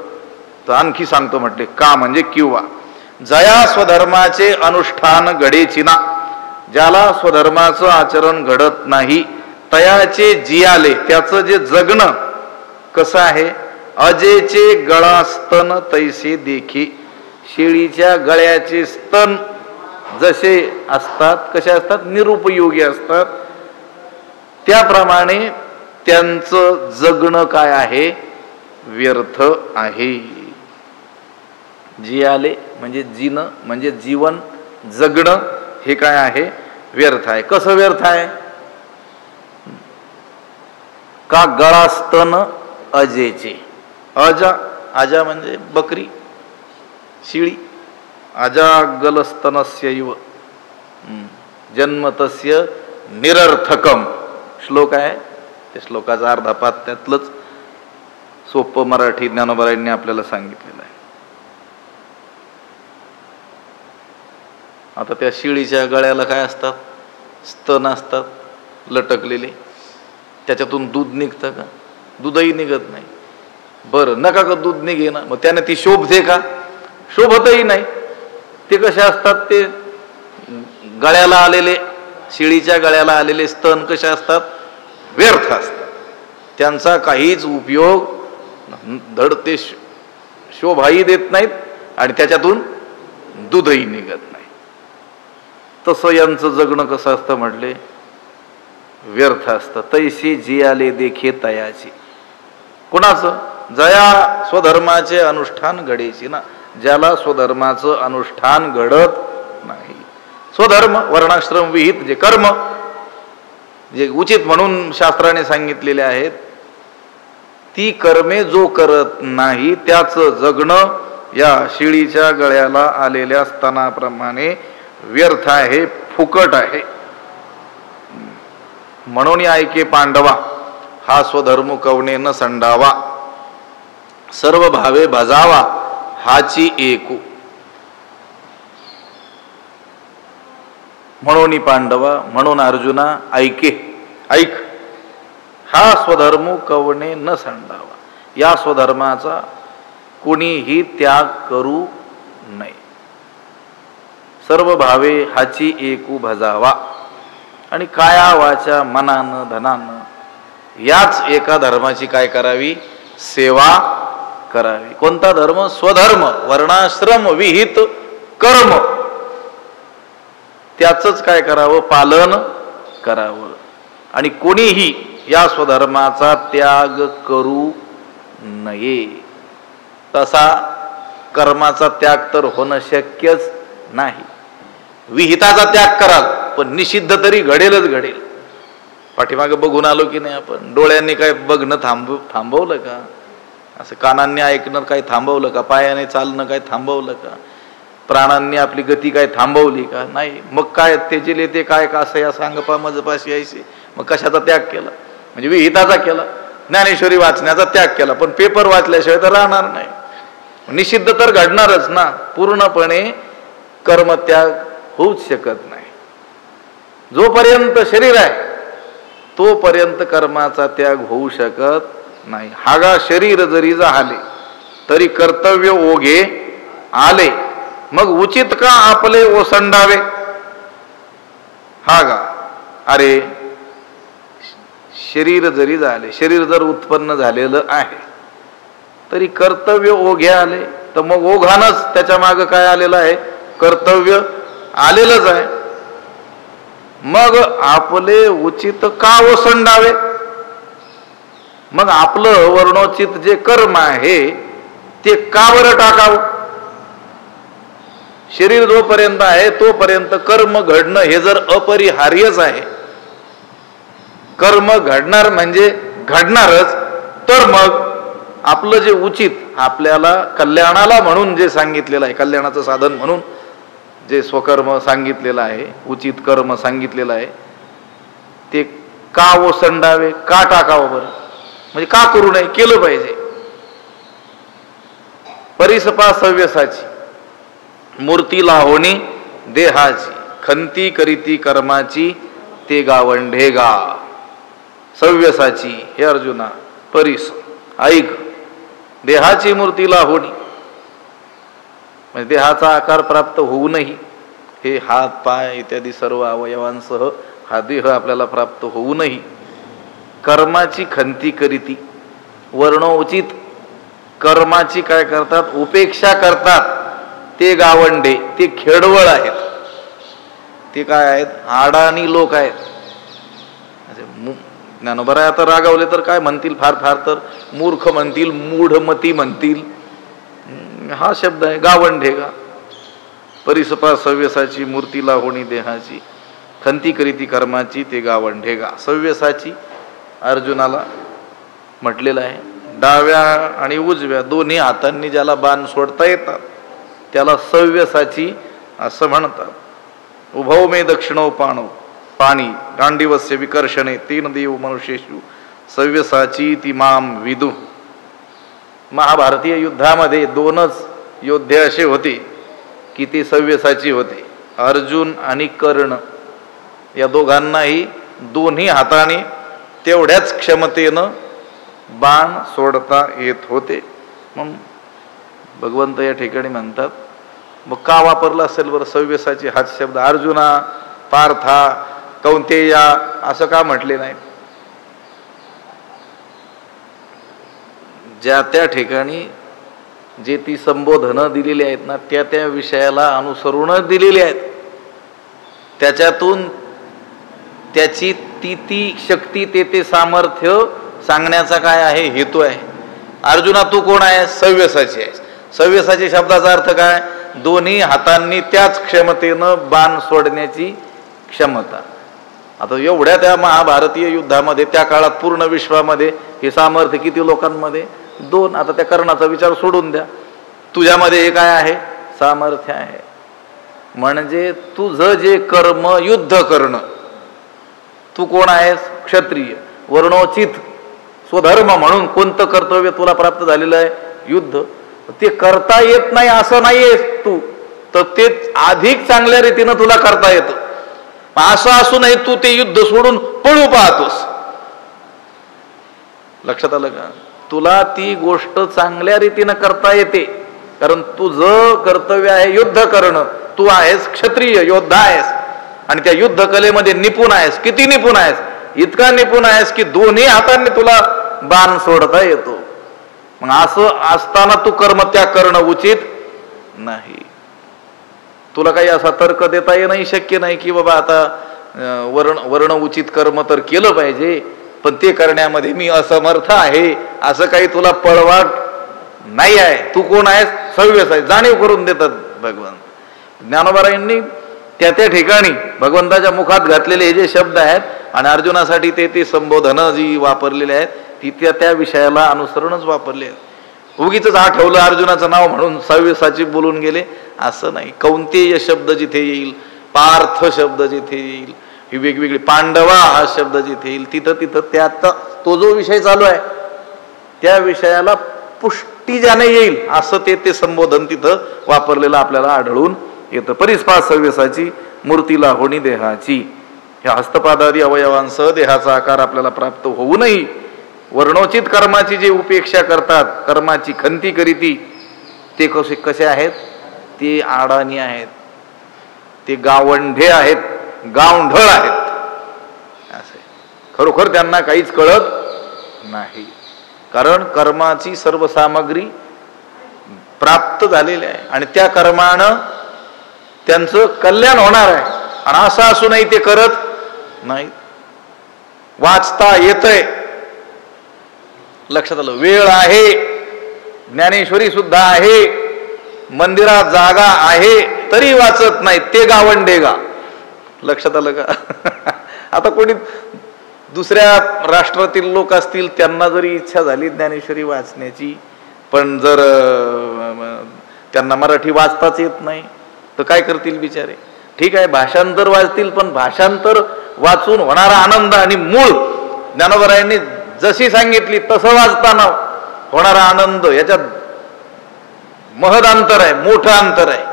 तर आणखी सांगतो म्हटले. का म्हणजे किंवा. जया स्वधर्माचे अनुष्ठान घडेची ना, ज्याला स्वधर्माचं आचरण घडत नाही. तयाचे जियाले, त्याचं जे जगणं कसं आहे? अजेचे गळास्तन तैसे देखी, शेळीच्या गळ्याचे स्तन जसे असतात, कसे असतात? निरुपयोगी असतात. त्याप्रमाणे त्यांचं जगणं काय आहे? व्यर्थ आहे. जियाले म्हणजे जीणं, म्हणजे जीवन जगणं, हे काय आहे? व्यर्थ आहे. कसं व्यर्थ आहे? का गळास्तन अजेचे. आजा म्हणजे बकरी, शिळी. अजा गलस्तनस्य इव जन्मतस्य निरर्थकम श्लोक आहे. त्या श्लोकाचा अर्धा पाठ त्यातलंच सोपं मराठी ज्ञानोबरायांनी आपल्याला सांगितलेलं आहे. आता त्या शिळीच्या गळ्याला काय असतात? स्तन असतात लटकलेले. त्याच्यातून दूध निघतं का? दूधही निघत नाही. बरं, नका का दूध निघे ना, मग त्याने ती शोभते का? शोभतही नाही. ते कसे असतात? ते गळ्याला आलेले, शिळीच्या गळ्याला आलेले स्तन कसे असतात? व्यर्थ असतात. त्यांचा काहीच उपयोग धड ते शोभाही देत नाहीत आणि त्याच्यातून दूधही निघत नाही. तसं यांचं जगणं कसं असतं म्हटले? व्यर्थ असतं. तैसे जियाले देखे तयाची. कोणाचं? जया स्वधर्माचे अनुष्ठान घडेची ना, ज्याला स्वधर्माचं अनुष्ठान घडत नाही. स्वधर्म वर्णाश्रम विहित जे कर्म, जे उचित म्हणून शास्त्राने सांगितलेले आहेत, ती कर्मे जो करत नाही त्याचं जगणं या शिळीच्या गळ्याला आलेल्या स्तनाप्रमाणे व्यर्थ आहे, फुकट आहे. म्हणून ऐके पांडवा, हा स्वधर्म कवणे न संडावा, सर्व भावे भजावा हाची एकू. म्हणून पांडवा, म्हणून अर्जुना ऐके, ऐक. हा स्वधर्म कवणे न संडावा, या स्वधर्माचा कोणीही त्याग करू नये. सर्व भावे हाची एकू भजावा. आणि काया वाचा मनानं धनानं याच एका धर्माची काय करावी? सेवा करावी. कोणता धर्म? स्वधर्म वर्णाश्रम विहित कर्म, त्याचंच काय करावं? पालन करावं. आणि कोणीही या स्वधर्माचा त्याग करू नये. तसा कर्माचा त्याग तर होणं शक्यच नाही. विहिताचा त्याग कराल पण निषिद्ध तरी घडेलच घडेल. पाठीमागे बघून आलो की नाही आपण? डोळ्यांनी काय बघणं थांबवलं का? असं कानांनी ऐकणं काय थांबवलं का? पायाने चालणं काय थांबवलं का? प्राणांनी आपली गती काय थांबवली का? नाही. मग काय तेजेले ते काय का असं या सांगपा मजपाशी यायचे. मग कशाचा त्याग केला? म्हणजे विहिताचा केला. ज्ञानेश्वरी वाचण्याचा त्याग केला, पण पेपर वाचल्याशिवाय तर राहणार नाही. निषिद्ध तर घडणारच ना. पूर्णपणे कर्मत्याग होऊच शकत नाही. जोपर्यंत शरीर आहे तोपर्यंत कर्माचा त्याग होऊ शकत नाही. हागा शरीर जरी झाले तरी कर्तव्य ओघे आले, मग उचित का आपले ओसंडावे. हागा, अरे शरीर जरी झाले, शरीर जर उत्पन्न झालेलं आहे तरी कर्तव्य ओघ्या आले, तर मग ओघानच त्याच्या मागं काय आलेलं आहे, कर्तव्य आलेलंच आहे. मग आपले उचित का ओसंडावे, मग आपलं वर्णोचित जे कर्म आहे ते का बरं टाकावं. शरीर जोपर्यंत आहे तोपर्यंत कर्म घडणं हे जर अपरिहार्यच आहे, कर्म घडणार म्हणजे घडणारच, तर मग आपलं जे उचित आपल्याला कल्याणाला म्हणून जे सांगितलेलं आहे, कल्याणाचं साधन म्हणून जे स्वकर्म सांगितलेलं आहे, उचित कर्म सांगितलेलं आहे, ते का ओसंडावे, का टाकावं बरं, म्हणजे का करू नये, केलं पाहिजे. परिसपा सव्यसाची मूर्ती लाहोणी देहाची, खंती करीती कर्माची ते गावंढे गा. सव्यसाची हे अर्जुना, परिस ऐक, देहाची मूर्ती लाहोणी म्हणजे देहाचा आकार प्राप्त होऊनही, हे हात पाय इत्यादी सर्व अवयवांसह हा देह आपल्याला प्राप्त होऊनही कर्माची खंती करीती, वर्णोचित कर्माची काय करतात, उपेक्षा करतात, ते गावंडे, ते खेडवळ आहेत. ते काय आहेत, आडाणी लोक आहेत. ज्ञानोबा आता रागावले तर काय म्हणतील, फार फार तर मूर्ख म्हणतील, मूढमती म्हणतील. हा शब्द आहे गावंढे गा. परिसपा सव्यसाची मूर्ती लाहोणी देहाची, खंती करीती कर्माची ते गावंढे गा. सव्यसाची अर्जुनाला म्हटलेलं आहे. डाव्या आणि उजव्या दोन्ही हातांनी ज्याला बाण सोडता येतात त्याला सव्यसाची असं म्हणतात. उभौ मे दक्षिणो पाणो पाणी गांडीवस्य विकर्षणे तेन देव मनुष्येषु सव्यसाची ती माम विदु. महाभारतीय युद्धामध्ये दोनच योद्धे असे होते की ते सव्यसाची होते, अर्जुन आणि कर्ण. या दोघांनाही दोन्ही हाताने तेवढ्याच क्षमतेनं बाण सोडता येत होते. मग भगवंत या ठिकाणी म्हणतात, मग का वापरला असेल बरं सव्यसाची हाच शब्द, अर्जुना, पार्था, कौंतेया असं का म्हटले नाही. ज्या त्या ठिकाणी जे ती संबोधनं दिलेली आहेत ना, त्या त्या विषयाला अनुसरूनच दिलेली आहेत. त्याच्यातून त्याची ती शक्ती, ते सामर्थ्य सांगण्याचा काय आहे, हेतू आहे. अर्जुना तू कोण आहे, सव्यसाची आहे. सव्यसाची शब्दाचा अर्थ काय, दोन्ही हातांनी त्याच क्षमतेनं बाण सोडण्याची क्षमता. आता एवढ्या त्या महाभारतीय युद्धामध्ये त्या काळात पूर्ण विश्वामध्ये हे सामर्थ्य किती लोकांमध्ये, दोन. आता त्या कर्णाचा विचार सोडून द्या, तुझ्यामध्ये हे काय आहे, सामर्थ्य आहे. म्हणजे तुझं जे कर्म युद्ध करणं, तू कोण आहेस, क्षत्रिय, वर्णोचित स्वधर्म म्हणून कोणतं कर्तव्य तुला प्राप्त झालेलं आहे, युद्ध. ते करता येत नाही असं नाहीये तू, तर ते अधिक चांगल्या रीतीनं तुला करता येतं. असं असूनही तू ते युद्ध सोडून पळू पाहतोस. लक्षात आलं का, तुला ती गोष्ट चांगल्या रीतीनं करता येते, कारण तुझं कर्तव्य आहे युद्ध करणं. तू आहेस क्षत्रिय, योद्धा आहेस, आणि त्या युद्ध कलेमध्ये निपुण आहेस. किती निपुण आहेस, इतका निपुण आहेस की दोन्ही हातांनी तुला बाण सोडता येतो. मग असं असताना तू कर्म त्याग करणं उचित नाही. तुला काही असा तर्क देता येणं शक्य नाही की बाबा आता वर्ण उचित कर्म तर केलं पाहिजे, पण ते करण्यामध्ये मी असमर्थ आहे, असं काही तुला पळवाट नाही आहे. तू कोण आहेस, सव्यस आहे, जाणीव करून देतात भगवान. ज्ञानोबारायांनी त्या त्या ठिकाणी भगवंताच्या मुखात घातलेले हे जे शब्द आहेत आणि अर्जुनासाठी ते संबोधनं जी वापरलेली आहेत ती त्या विषयाला अनुसरूनच वापरले. उगीच आठवलं अर्जुनाचं नाव म्हणून सव्यसाची बोलून गेले असं नाही. कौंतेय शब्द जिथे येईल, पार्थ शब्द जिथे येईल, ही वेगवेगळी, पांडवा हा शब्द जिथे येईल, तिथं त्यात तो जो विषय चालू आहे त्या विषयाला पुष्टी ज्याने येईल असं ते संबोधन तिथं वापरलेलं आपल्याला आढळून येतं. परिस्पा सव्यसाची मूर्तीला होणी देहाची, ह्या हस्तपादादी अवयवांसह देहाचा आकार आपल्याला प्राप्त होऊनही वर्णोचित कर्माची जे उपेक्षा करतात, कर्माची खंती करीती, ते कसे आहेत, ते आडाणी आहेत, ते गावंढे आहेत, गावंढळ आहेत. असे खरोखर त्यांना काहीच कळत नाही. कारण कर्माची सर्व सामग्री प्राप्त झालेली आहे आणि त्या कर्मानं त्यांचं कल्याण होणार आहे. आणि असं असूनही ते करत नाही. वाचता येतंय, लक्षात आलं, वेळ आहे, ज्ञानेश्वरी सुद्धा आहे, मंदिरात जागा आहे, तरी वाचत नाही, ते गावंडेगा. लक्षात आलं का? आता कोणी दुसऱ्या राष्ट्रातील लोक असतील, त्यांना जरी इच्छा झाली ज्ञानेश्वरी वाचण्याची, पण जर त्यांना मराठी वाचताच येत नाही तर काय करतील बिचारे? ठीक आहे, भाषांतर वाचतील, पण भाषांतर वाचून होणारा आनंद आणि मूळ ज्ञानोबरायांनी जशी सांगितली तसं वाचताना होणारा आनंद याच्यात महद अंतर आहे, मोठं अंतर आहे.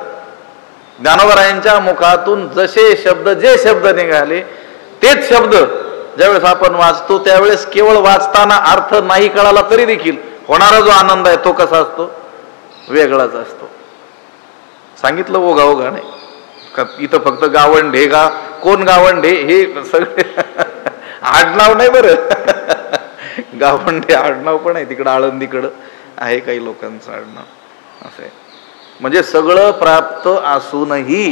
ज्ञानोबरायांच्या मुखातून जसे शब्द, जे शब्द निघाले तेच शब्द ज्यावेळेस आपण वाचतो त्यावेळेस केवळ वाचताना अर्थ नाही कळाला तरी देखील होणारा जो आनंद आहे तो कसा असतो? वेगळाच असतो. सांगितलं ओघा ओघा नाही का? इथं फक्त गावंढे गा, कोण गावंढे हे सगळे आडनाव नाही बरं. गावंढे आडनाव पण आहे, तिकडं आळंदीकडं आहे काही लोकांचं आडनाव असं आहे. म्हणजे सगळं प्राप्त असूनही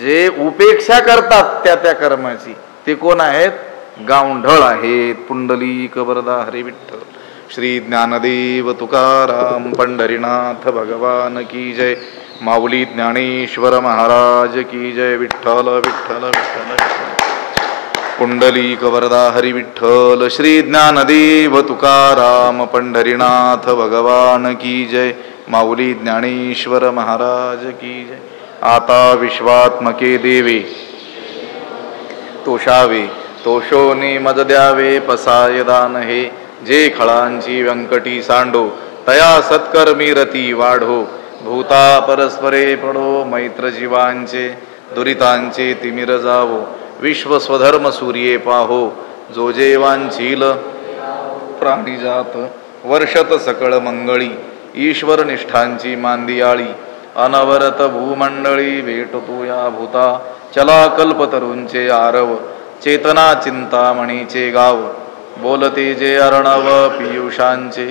जे उपेक्षा करतात त्या त्या कर्माची ते कोण आहेत? गावंढळ आहेत. पुंडलिक वरदा हरी विठ्ठल. श्री ज्ञानदेव तुकाराम पंढरीनाथ भगवान की जय. माऊली ज्ञानेश्वर महाराज की जय. विठ्ठल विठ्ठल विठ्ठल. पुंडलिक वरदा हरी विठ्ठल. श्री ज्ञानदेव तुकाराम पंढरीनाथ भगवान की जय. माऊली ज्ञानेश्वर महाराज की जय. आता विश्वात्मके देवे तोषावे, तोषोनी मज द्यावे पसाय दान हे. जे खळांची व्यंकटी सांडो तया सत्कर्मी रती वाढो. भूता परस्परे पडो मैत्र जीवांचे दुरितांचे तिमिर जावो. विश्व स्वधर्म सूर्ये पाहो जो जेवांचील प्राणी जात. वर्षत सकळ मंगळी ईश्वर निष्ठांची मांदियाळी. अनवरत भूमंडळी भेटतो या भूता. चला कल्पतरूंचे आरव चेतना चिंतामणीचे गाव. बोलते जे अर्णव पियुषांचे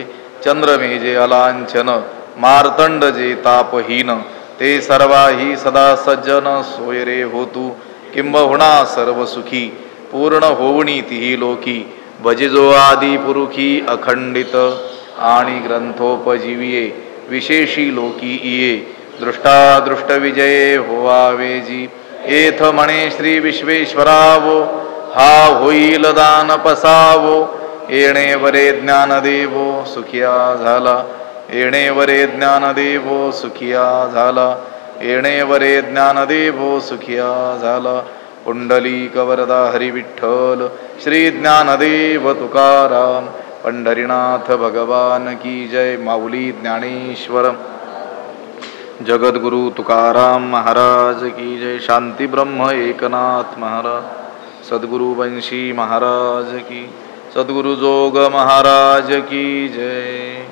चंद्रमे जे अलांछन. मार्तंड जे तापहीन ते सर्वाही सदा सज्जन. सोयरे होतू किंबहुना सर्व सुखी पूर्ण होवणी तिही लोकी. भजिजो आदि पुरुखी अखंडित आणि ग्रंथोपजीविये. विशेषी लोकी इये दृष्टादृष्ट विजये होवावे जी. एथ म्हणे श्री विश्वेश्वरावो हा होईल दान पसावो. येणे वरे ज्ञान देवो सुखिया झाला. येणे वरे ज्ञान देवो सुखिया झाला. येणे वरे ज्ञान देवो सुखिया झाला. पुंडलिक वरदा हरी विठ्ठल. श्री ज्ञानदेव तुकाराम पंढरीनाथ भगवान की जय. माऊली ज्ञानेश्वर जगद्गुरु तुकाराम महाराज की जय. शांती ब्रह्म एकनाथ महाराज. सद्गुरु वंशी महाराज की. सद्गुरु जोग महाराज की जय.